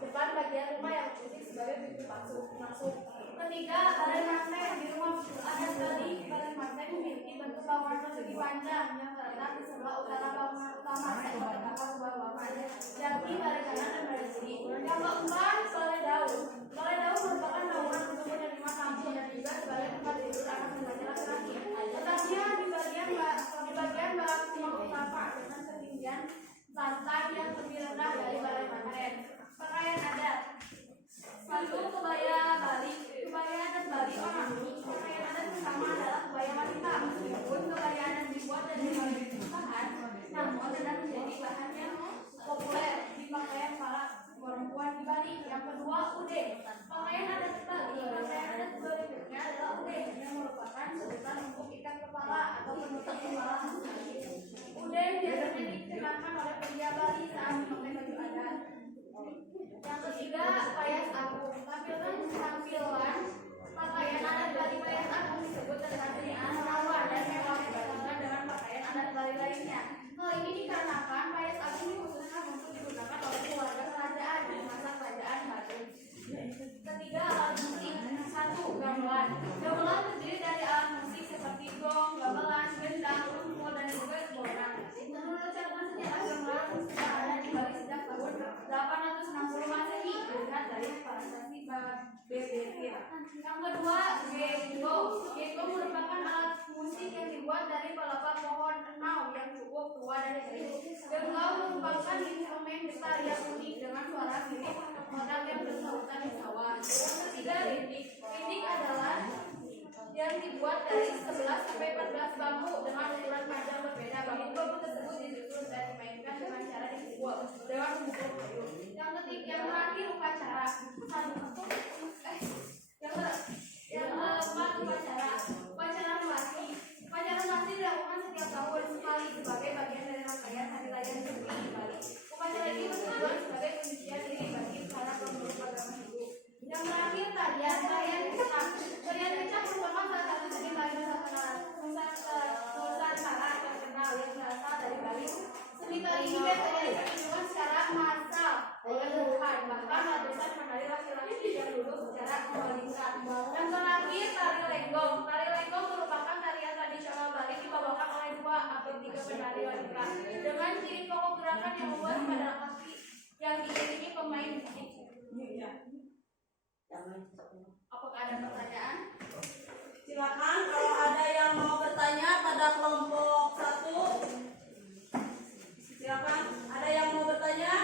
depan bagian rumah yang berfungsi sebagai pintu masuk. Ketiga, balai manten. Di rumah adat Bali, balai manten memiliki bentuk bangunan persegi panjang yang terletak di sebelah utara bangunan utama serta terdapat dua ruangan, yakni balai kanan dan balai kiri. Yang keempat, balai daun. Balai daun merupakan bangunan untuk menerima tamu dan juga sebagai tempat tidur anak remaja laki-laki. Letaknya di bagian barat timur utara dengan ketinggian lantai yang lebih rendah dari balai manten. Pakaian adat. Satu, kebaya Bali. Kebaya adat Bali orang. Pakaian adat pertama adalah kebaya wanita. Meskipun kebaya adat dibuat dari berbagai bahan, namun tetap menjadi bahan yang populer di pakaian para perempuan di Bali. Yang kedua, ude. Pakaian adat Bali. Pakaian adat berikutnya adalah ude, yang merupakan sebutan untuk ikat kepala atau penutup kepala. Ude biasanya dikenakan oleh pria Bali saat memakai baju adat. Yang ketiga, payas agung. Tampilan pakaian adat Bali payas agung disebut dengan mewah dan mewah dibandingkan dengan pakaian adat Bali lainnya. Hal ini dikarenakan payas agung dikhususkan untuk digunakan oleh keluarga kerajaan di masa kerajaan Bali. Ketiga, alat musik. Satu, gamelan. Gamelan terdiri dari alat musik seperti gong, gamelan, gendang, rumpul, dan juga bolang. Menurut catatan sejarah, gamelan sudah ada di Bali sejak tahun 860 Masehi dilihat dari prasasti BBT. Yang kedua, genggo. Genggo merupakan alat musik yang dibuat dari pelepah pohon enau yang cukup tua dan kering. Genggo merupakan instrumen besar yang unik dengan suara mirip modal yang bersautan di sawah. Yang ketiga, rindik. Rindik adalah yang dibuat dari 11 sampai 14 bambu dengan ukuran panjang berbeda. Bambu tersebut disusun dan dimainkan dengan cara dipukul dengan memukul kayu. Yang terakhir, upacara. Yang keempat, upacara. Upacara melati. Upacara melati dilakukan setiap tahun sekali sebagai bagian dari rangkaian hari raya Nyepi di Bali. Upacara ini bertujuan sebagai penyucian diri bagi para pemeluk agama Hindu. Yang terakhir, tarian kecak. Tarian kecak merupakan salah satu seni tari Nusantara terkenal yang berasal dari Bali. Seni tari ini biasanya ditunjukkan secara massal oleh Tuhan, bahkan ratusan penari laki-laki yang duduk secara membalikan. Yang terakhir, tari lenggong. Tari lenggong merupakan tarian tradisional Bali dibawakan oleh 2 atau 3 penari wanita dengan ciri pokok gerakan yang membuat pada kaki yang diiringi pemain musik. Apakah ada pertanyaan? Silakan kalau ada yang mau bertanya pada kelompok 1. Silakan, ada yang mau bertanya?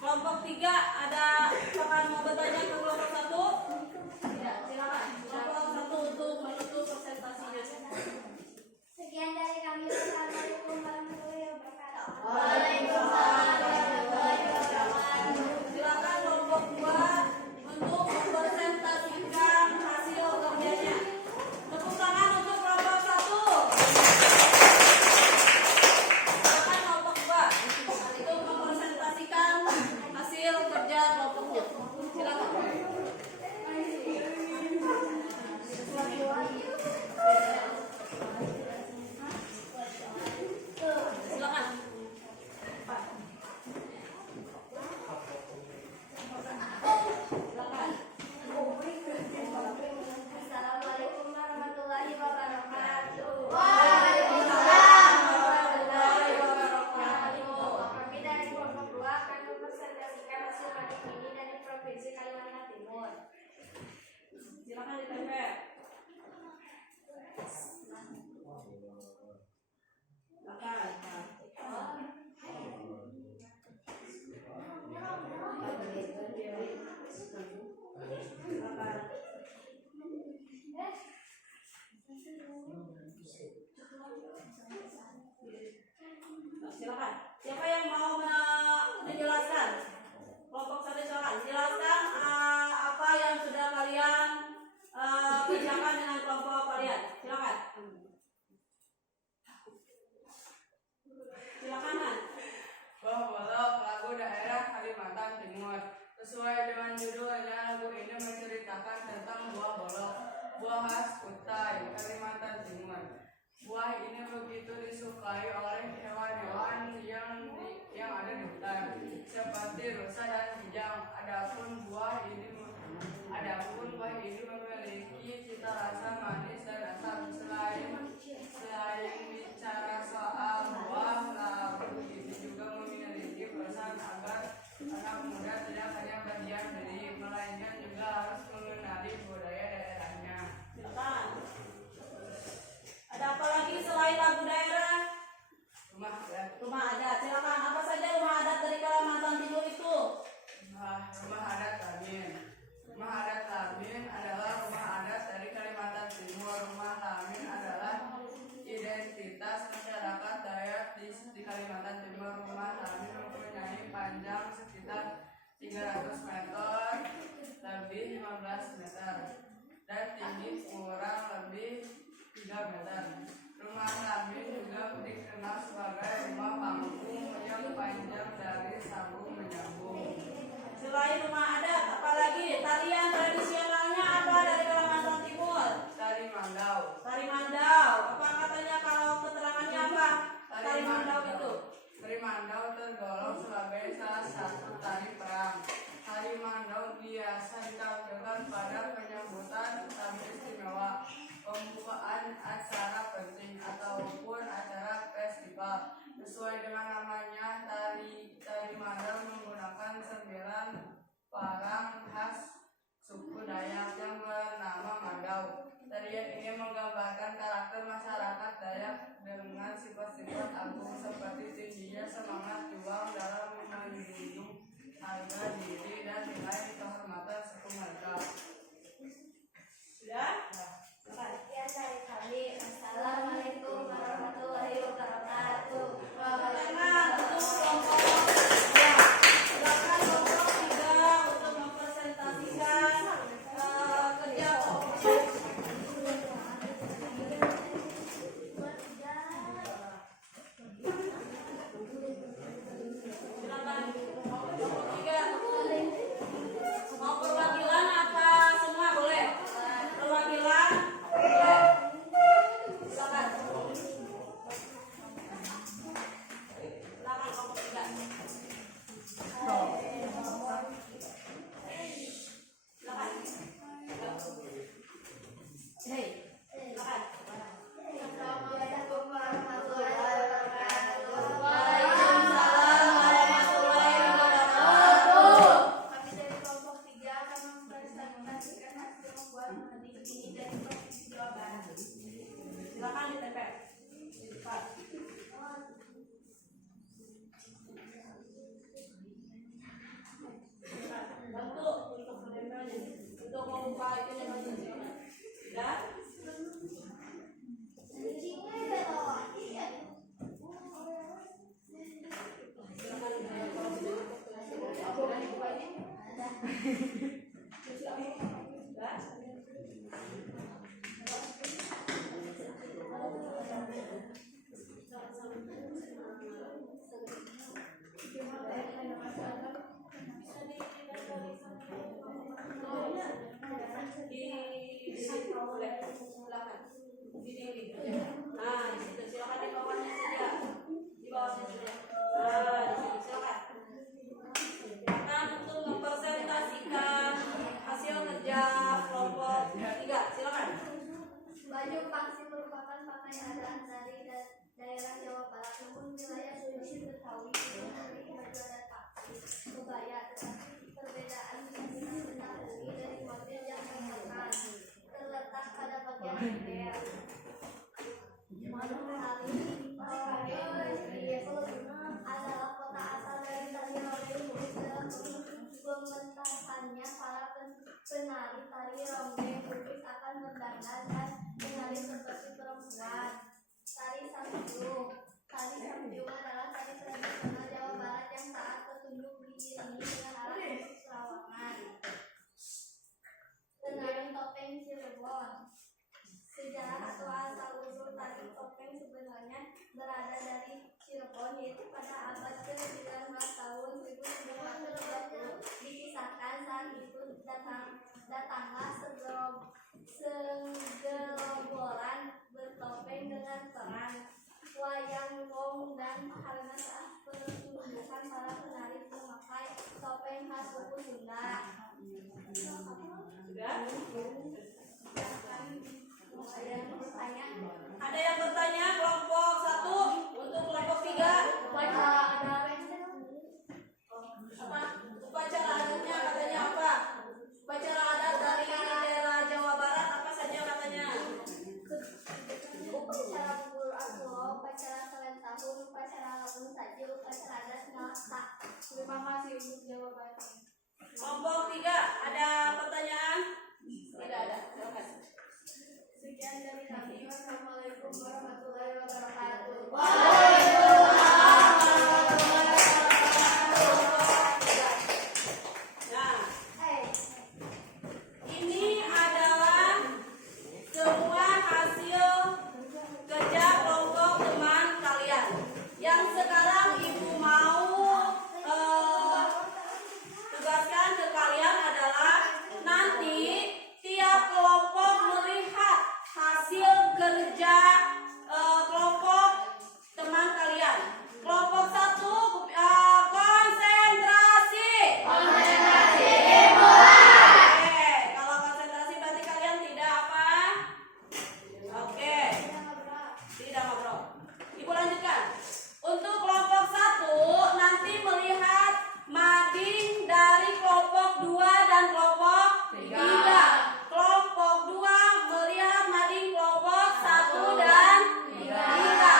Kelompok 3 ada apakah mau bertanya ke kelompok 1? Tidak, silakan. Kelompok 1 untuk menutup presentasinya. Sekian dari kami. Assalamualaikum warahmatullahi wabarakatuh. Waalaikumsalam warahmatullahi wabarakatuh. Silakan kelompok 2 untuk mempresentasikan hasil kerjanya. Tepuk tangan untuk kelompok 1. Silakan kelompok 2 untuk mempresentasikan hasil kerja kelompoknya. Silakan. Silakan. Assalamualaikum warahmatullahi wabarakatuh. Waalaikumsalam warahmatullahi wabarakatuh. Kami dari kelompok 2 akan mempresentasikan hasil batik ini dari Provinsi Kalimantan Timur. Silakan ditempel. Silakan. Siapa yang mau menjelaskan? Kelompok 1 silakan. Jelaskan apa yang sudah kalian kerjakan dengan kelompok kalian. Sesuai dengan judulnya, lagu ini menceritakan tentang buah bolok, buah khas Kutai, Kalimantan Timur. Buah ini begitu disukai oleh hewan-hewan yang ada di hutan, seperti rusa dan kijang. Adapun buah ini memiliki cita rasa manis dan asam. Selain bicara soal buah, lagu ini juga memiliki pesan agar anak muda tidak hanya berdiam diri, melainkan juga harus mengenali budaya daerahnya. Silakan. Ada apa lagi selain lagu daerah? Rumah adat. Silakan. Apa saja rumah adat dari Kalimantan Timur itu? Rumah adat Lamin. Rumah adat Lamin adalah rumah adat dari Kalimantan Timur. Rumah Lamin adalah identitas masyarakat Dayak di Kalimantan Timur. Rumah Lamin mempunyai panjang sekitar 300 meter, lebih 15 meter, dan tinggi kurang lebih 3 meter. Rumah Lamin juga dikenal sebagai rumah panggung yang panjang dari sambung menyambung. Selain rumah adat, apalagi tarian tradisionalnya apa dari Kalimantan Timur? Tari Mandau. Tari Mandau. Apa katanya kalau keterangannya apa? Tari Mandau itu. Tari Mandau tergolong sebagai salah satu tari perang. Tari Mandau biasa ditampilkan pada penyambutan tamu istimewa, pembukaan acara penting, ataupun acara festival. Sesuai dengan namanya, tari Mandau menggunakan 9 parang khas suku Dayak yang bernama Mandau. Tarian ini menggambarkan karakter masyarakat Dayak dengan sifat-sifat agung seperti tingginya semangat juang dalam menjunjung harga diri dan nilai kehormatan suku mereka. Sudah? Sekian dari kami. Assalamualaikum warahmatullahi wabarakatuh. Silakan untuk kelompok 2. Silakan kelompok 3 untuk mempresentasikan kerja kelompok. Silakan kelompok 3. Mau perwakilan apa semua boleh? Perwakilan boleh. Silakan. Silakan kelompok 3. Silakan. Hei, silakan. Assalamualaikum warahmatullahi wabarakatuh. Waalaikumsalam warahmatullahi wabarakatuh. Kami dari kelompok 3 akan mempresentasikan hasil membuat mengetik ini dari Provinsi Jawa Barat. Silakan ditempel. Cepat. Bantu untuk menempelnya, untuk membuka itunya bantu. Sudah? Di situ boleh. Silakan. Di nah, di situ silakan di bawahnya saja. Di bawahnya saja. Nah, di situ silakan. Silakan untuk mempresentasikan hasil kerja kelompok 3. Silakan. Baju pangsi merupakan pakaian adat dari daerah Jawa Barat, namun wilayah Sulawesi Betawi memiliki baju adat pangsi kebaya, tetapi perbedaan mendahului dari motif yang terletak pada bagian leher. Adalah kota asal dari tari ronggeng. Pementasannya para penari tari ronggeng Bugis akan berdandan dan menari seperti perempuan. Tari Sambiung. Tari Sambiung adalah tari tradisional Jawa Barat yang saat bertunduk diiringi dengan alat musik Sawangan. Tenari topeng Cirebon. Sejarah atau asal-usul tari topeng sebenarnya berada dari Cirebon, yaitu pada abad ke-19 tahun 1930 dikisahkan pelajaran itu datanglah segerombolan bertopeng dengan peran wayang gong dan karena saat pertunjukan para penari memakai topeng khas suku Sunda. Sudah? Ada yang bertanya? Ada yang bertanya kelompok 1 untuk kelompok 3 apa? Upacara adatnya katanya apa? Upacara adat dari daerah Jawa Barat apa saja katanya? Upacara bubur atuh, upacara kalian tahun, upacara labun saja, upacara adat ngelaksa. Terima kasih untuk jawabannya. Kelompok 3 ada pertanyaan? Tidak ada. Silakan. Sekian dari kami. Wassalamualaikum warahmatullahi wabarakatuh. Nah, ini adalah semua hasil kerja kelompok teman kalian. Yang sekarang ibu mau tugaskan ke kalian adalah nanti tiap kelompok melihat hasil kerja kelompok teman kalian. Kelompok 1 konsentrasi. Oke, kalau konsentrasi berarti kalian tidak apa? Oke. Tidak ngobrol. Ibu lanjutkan. Untuk kelompok 1 nanti melihat mading dari kelompok 2 dan kelompok 3. Kelompok 2 melihat mading kelompok 1 dan 3.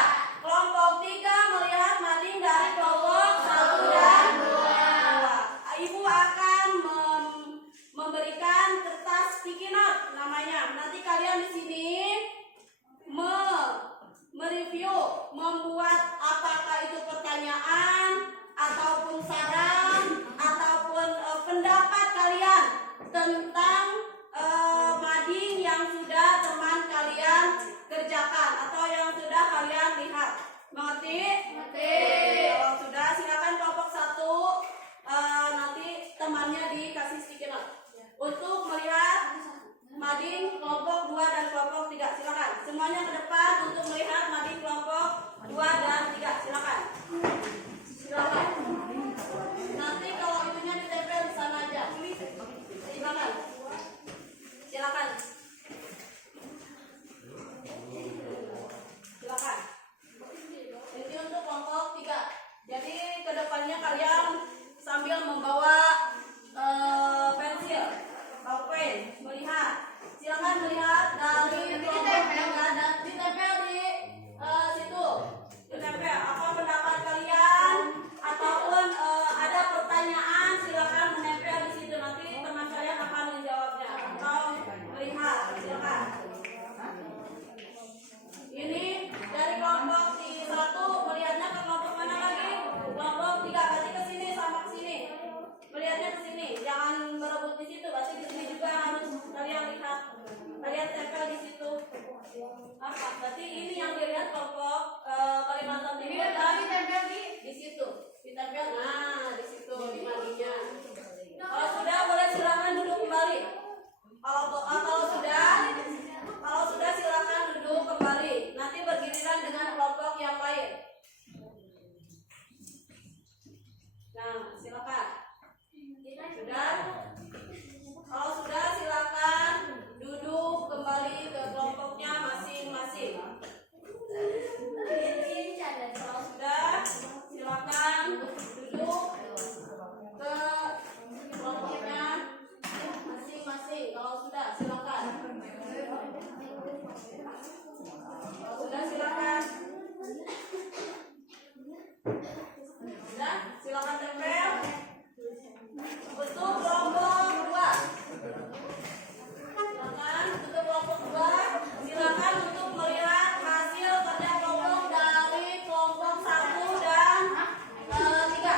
Kelompok 3 melihat mading dari kelompok 1 dan 2. Ibu akan memberikan kertas sticky note namanya. Nanti kalian di sini mereview, membuat apakah itu pertanyaan ataupun saran ataupun pendapat kalian tentang mading yang sudah teman kalian kerjakan atau yang sudah kalian lihat. Mengerti? Mengerti. Kalau sudah silakan kelompok 1 nanti temannya dikasih sticky note untuk melihat mading kelompok 2 dan kelompok 3. Silakan semuanya ke depan untuk melihat mading kelompok 2 dan 3. Silakan. Silakan. Nanti kalau itunya ditempel di sana aja. Silakan. Silakan. Silakan. Ini untuk kelompok 3. Jadi kedepannya kalian sambil membawa pensil, pulpen, melihat. Silakan melihat dari kelompok 3 dan ditempel di situ. Ditempel apa pendapat kalian ataupun ada pertanyaan, silakan menempel di situ. Nanti teman kalian akan menjawabnya atau melihat. Silakan. Ini dari kelompok 1 melihatnya ke kelompok mana lagi? Kelompok 3 berarti ke sini sama ke sini. Melihatnya ke sini, jangan berebut di situ. Berarti di sini juga harus kalian lihat. Kalian tempel di situ. Apa? Berarti ini yang dilihat kelompok Kalimantan Timur dan ditempel di situ. Ditempel, nah di situ di madingnya. Kalau sudah boleh silakan duduk kembali. Kalau sudah silakan duduk kembali. Nanti bergiliran dengan kelompok yang lain. Nah, silakan. Sudah? Kalau sudah silakan duduk kembali ke kelompoknya masing-masing. Kalau sudah silakan duduk ke kelompoknya masing-masing. Kalau sudah silakan. Kalau sudah silakan. Sudah, silakan tempel. Untuk kelompok 2. Silakan untuk kelompok 2, silakan untuk melihat hasil kerja kelompok dari kelompok 1 dan 3.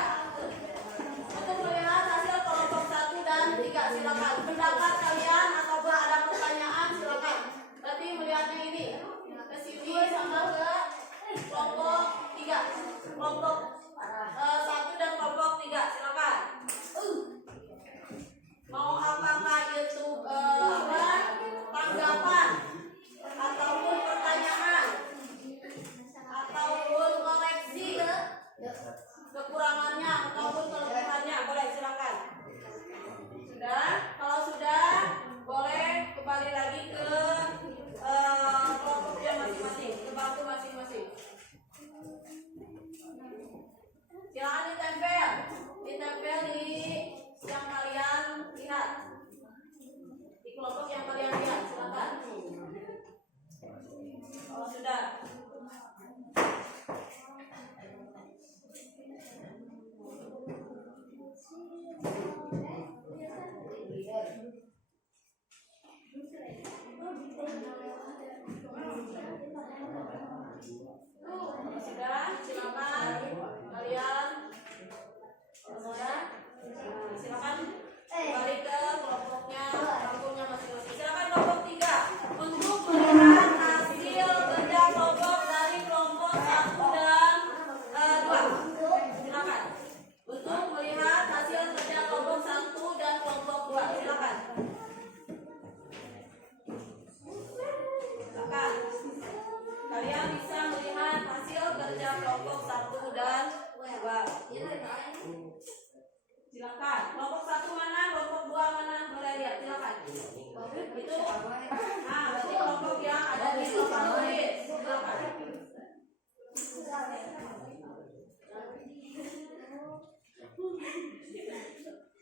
Untuk melihat hasil kelompok 1 dan 3, silakan. Pendapat kalian atau ada pertanyaan, silakan. Berarti melihatnya ini ke sini sama ke kelompok 3. Kelompok 1 dan kelompok 3, silakan. Mau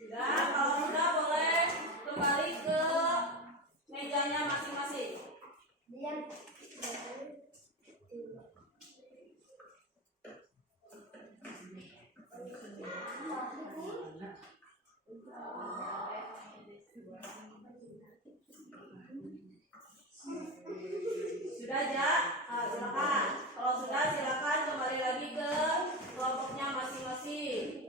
Sudah, kalau sudah boleh kembali ke mejanya masing-masing. Sudah aja, silakan. Kalau sudah silakan kembali lagi ke kelompoknya masing-masing.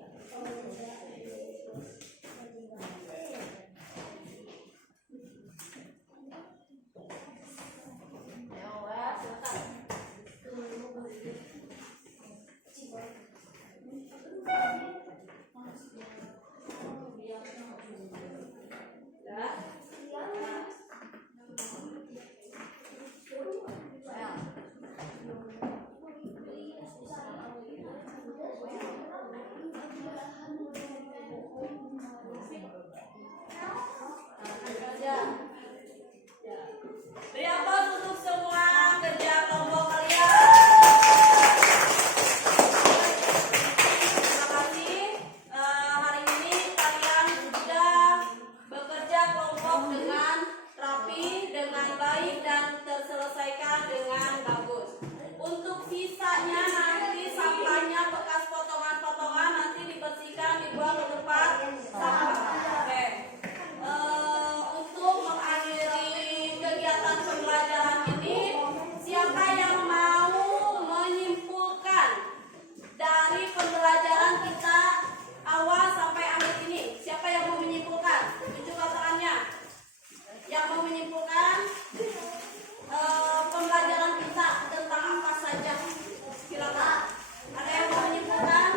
Beri aplaus untuk semua kerja kelompok kalian. Terima kasih. Hari ini kalian sudah bekerja kelompok dengan rapi, dengan baik dan terselesaikan dengan bagus. Untuk sisanya nanti sampahnya bekas potongan-potongan nanti dibersihkan, dibuang ke tempat sampah. Oke. Untuk mengakhiri kegiatan pembelajaran ini, siapa yang mau menyimpulkan dari pembelajaran kita awal sampai akhir ini? Siapa yang mau menyimpulkan? Tunjukkan tangannya. Yang mau menyimpulkan pembelajaran kita tentang apa saja? Silakan. Ada yang mau menyimpulkan?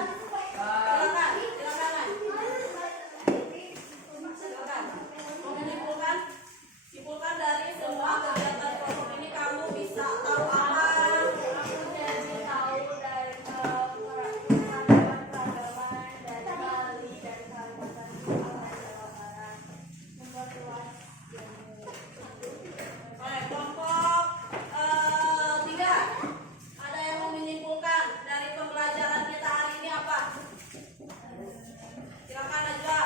Silakan. Silakan. Silakan. Mau menyimpulkan? Simpulkan dari semua kegiatan kelompok ini kamu bisa tahu apa? Aku jadi tahu dari keragaman dari Bali, dari Kalimantan Timur, dari Jawa Barat, memperluas ilmu. Oleh kelompok 3, ada yang mau menyimpulkan dari pembelajaran kita hari ini apa? Silakan aja.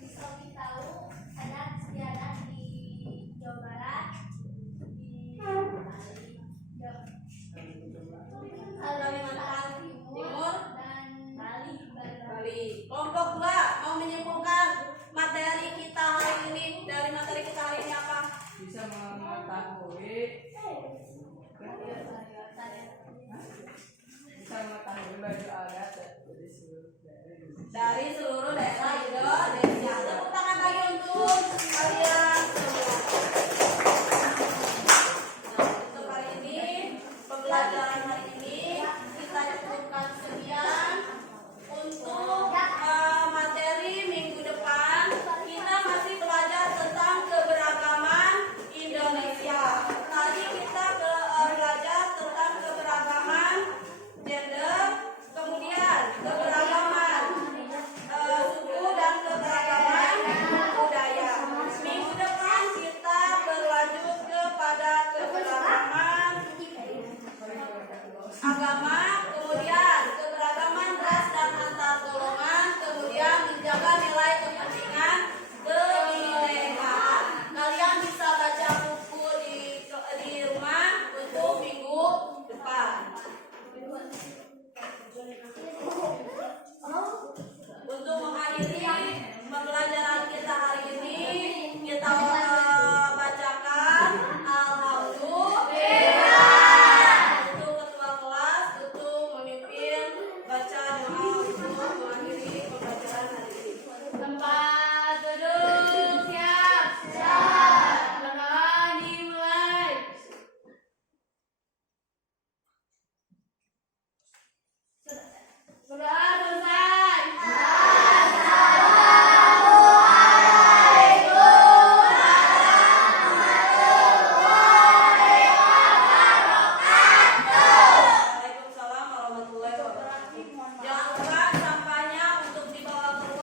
Bisa lebih tahu adat istiadat di Jawa Barat, di Kalimantan Timur, dan Bali. Bali. Kelompok 2 mau menyimpulkan materi kita hari ini. Dari materi kita hari ini apa? Bisa mengetahui baju adat Dari seluruh daerah Indonesia. Tepuk tangan lagi untuk kalian semua. Nah, untuk hari ini pembelajaran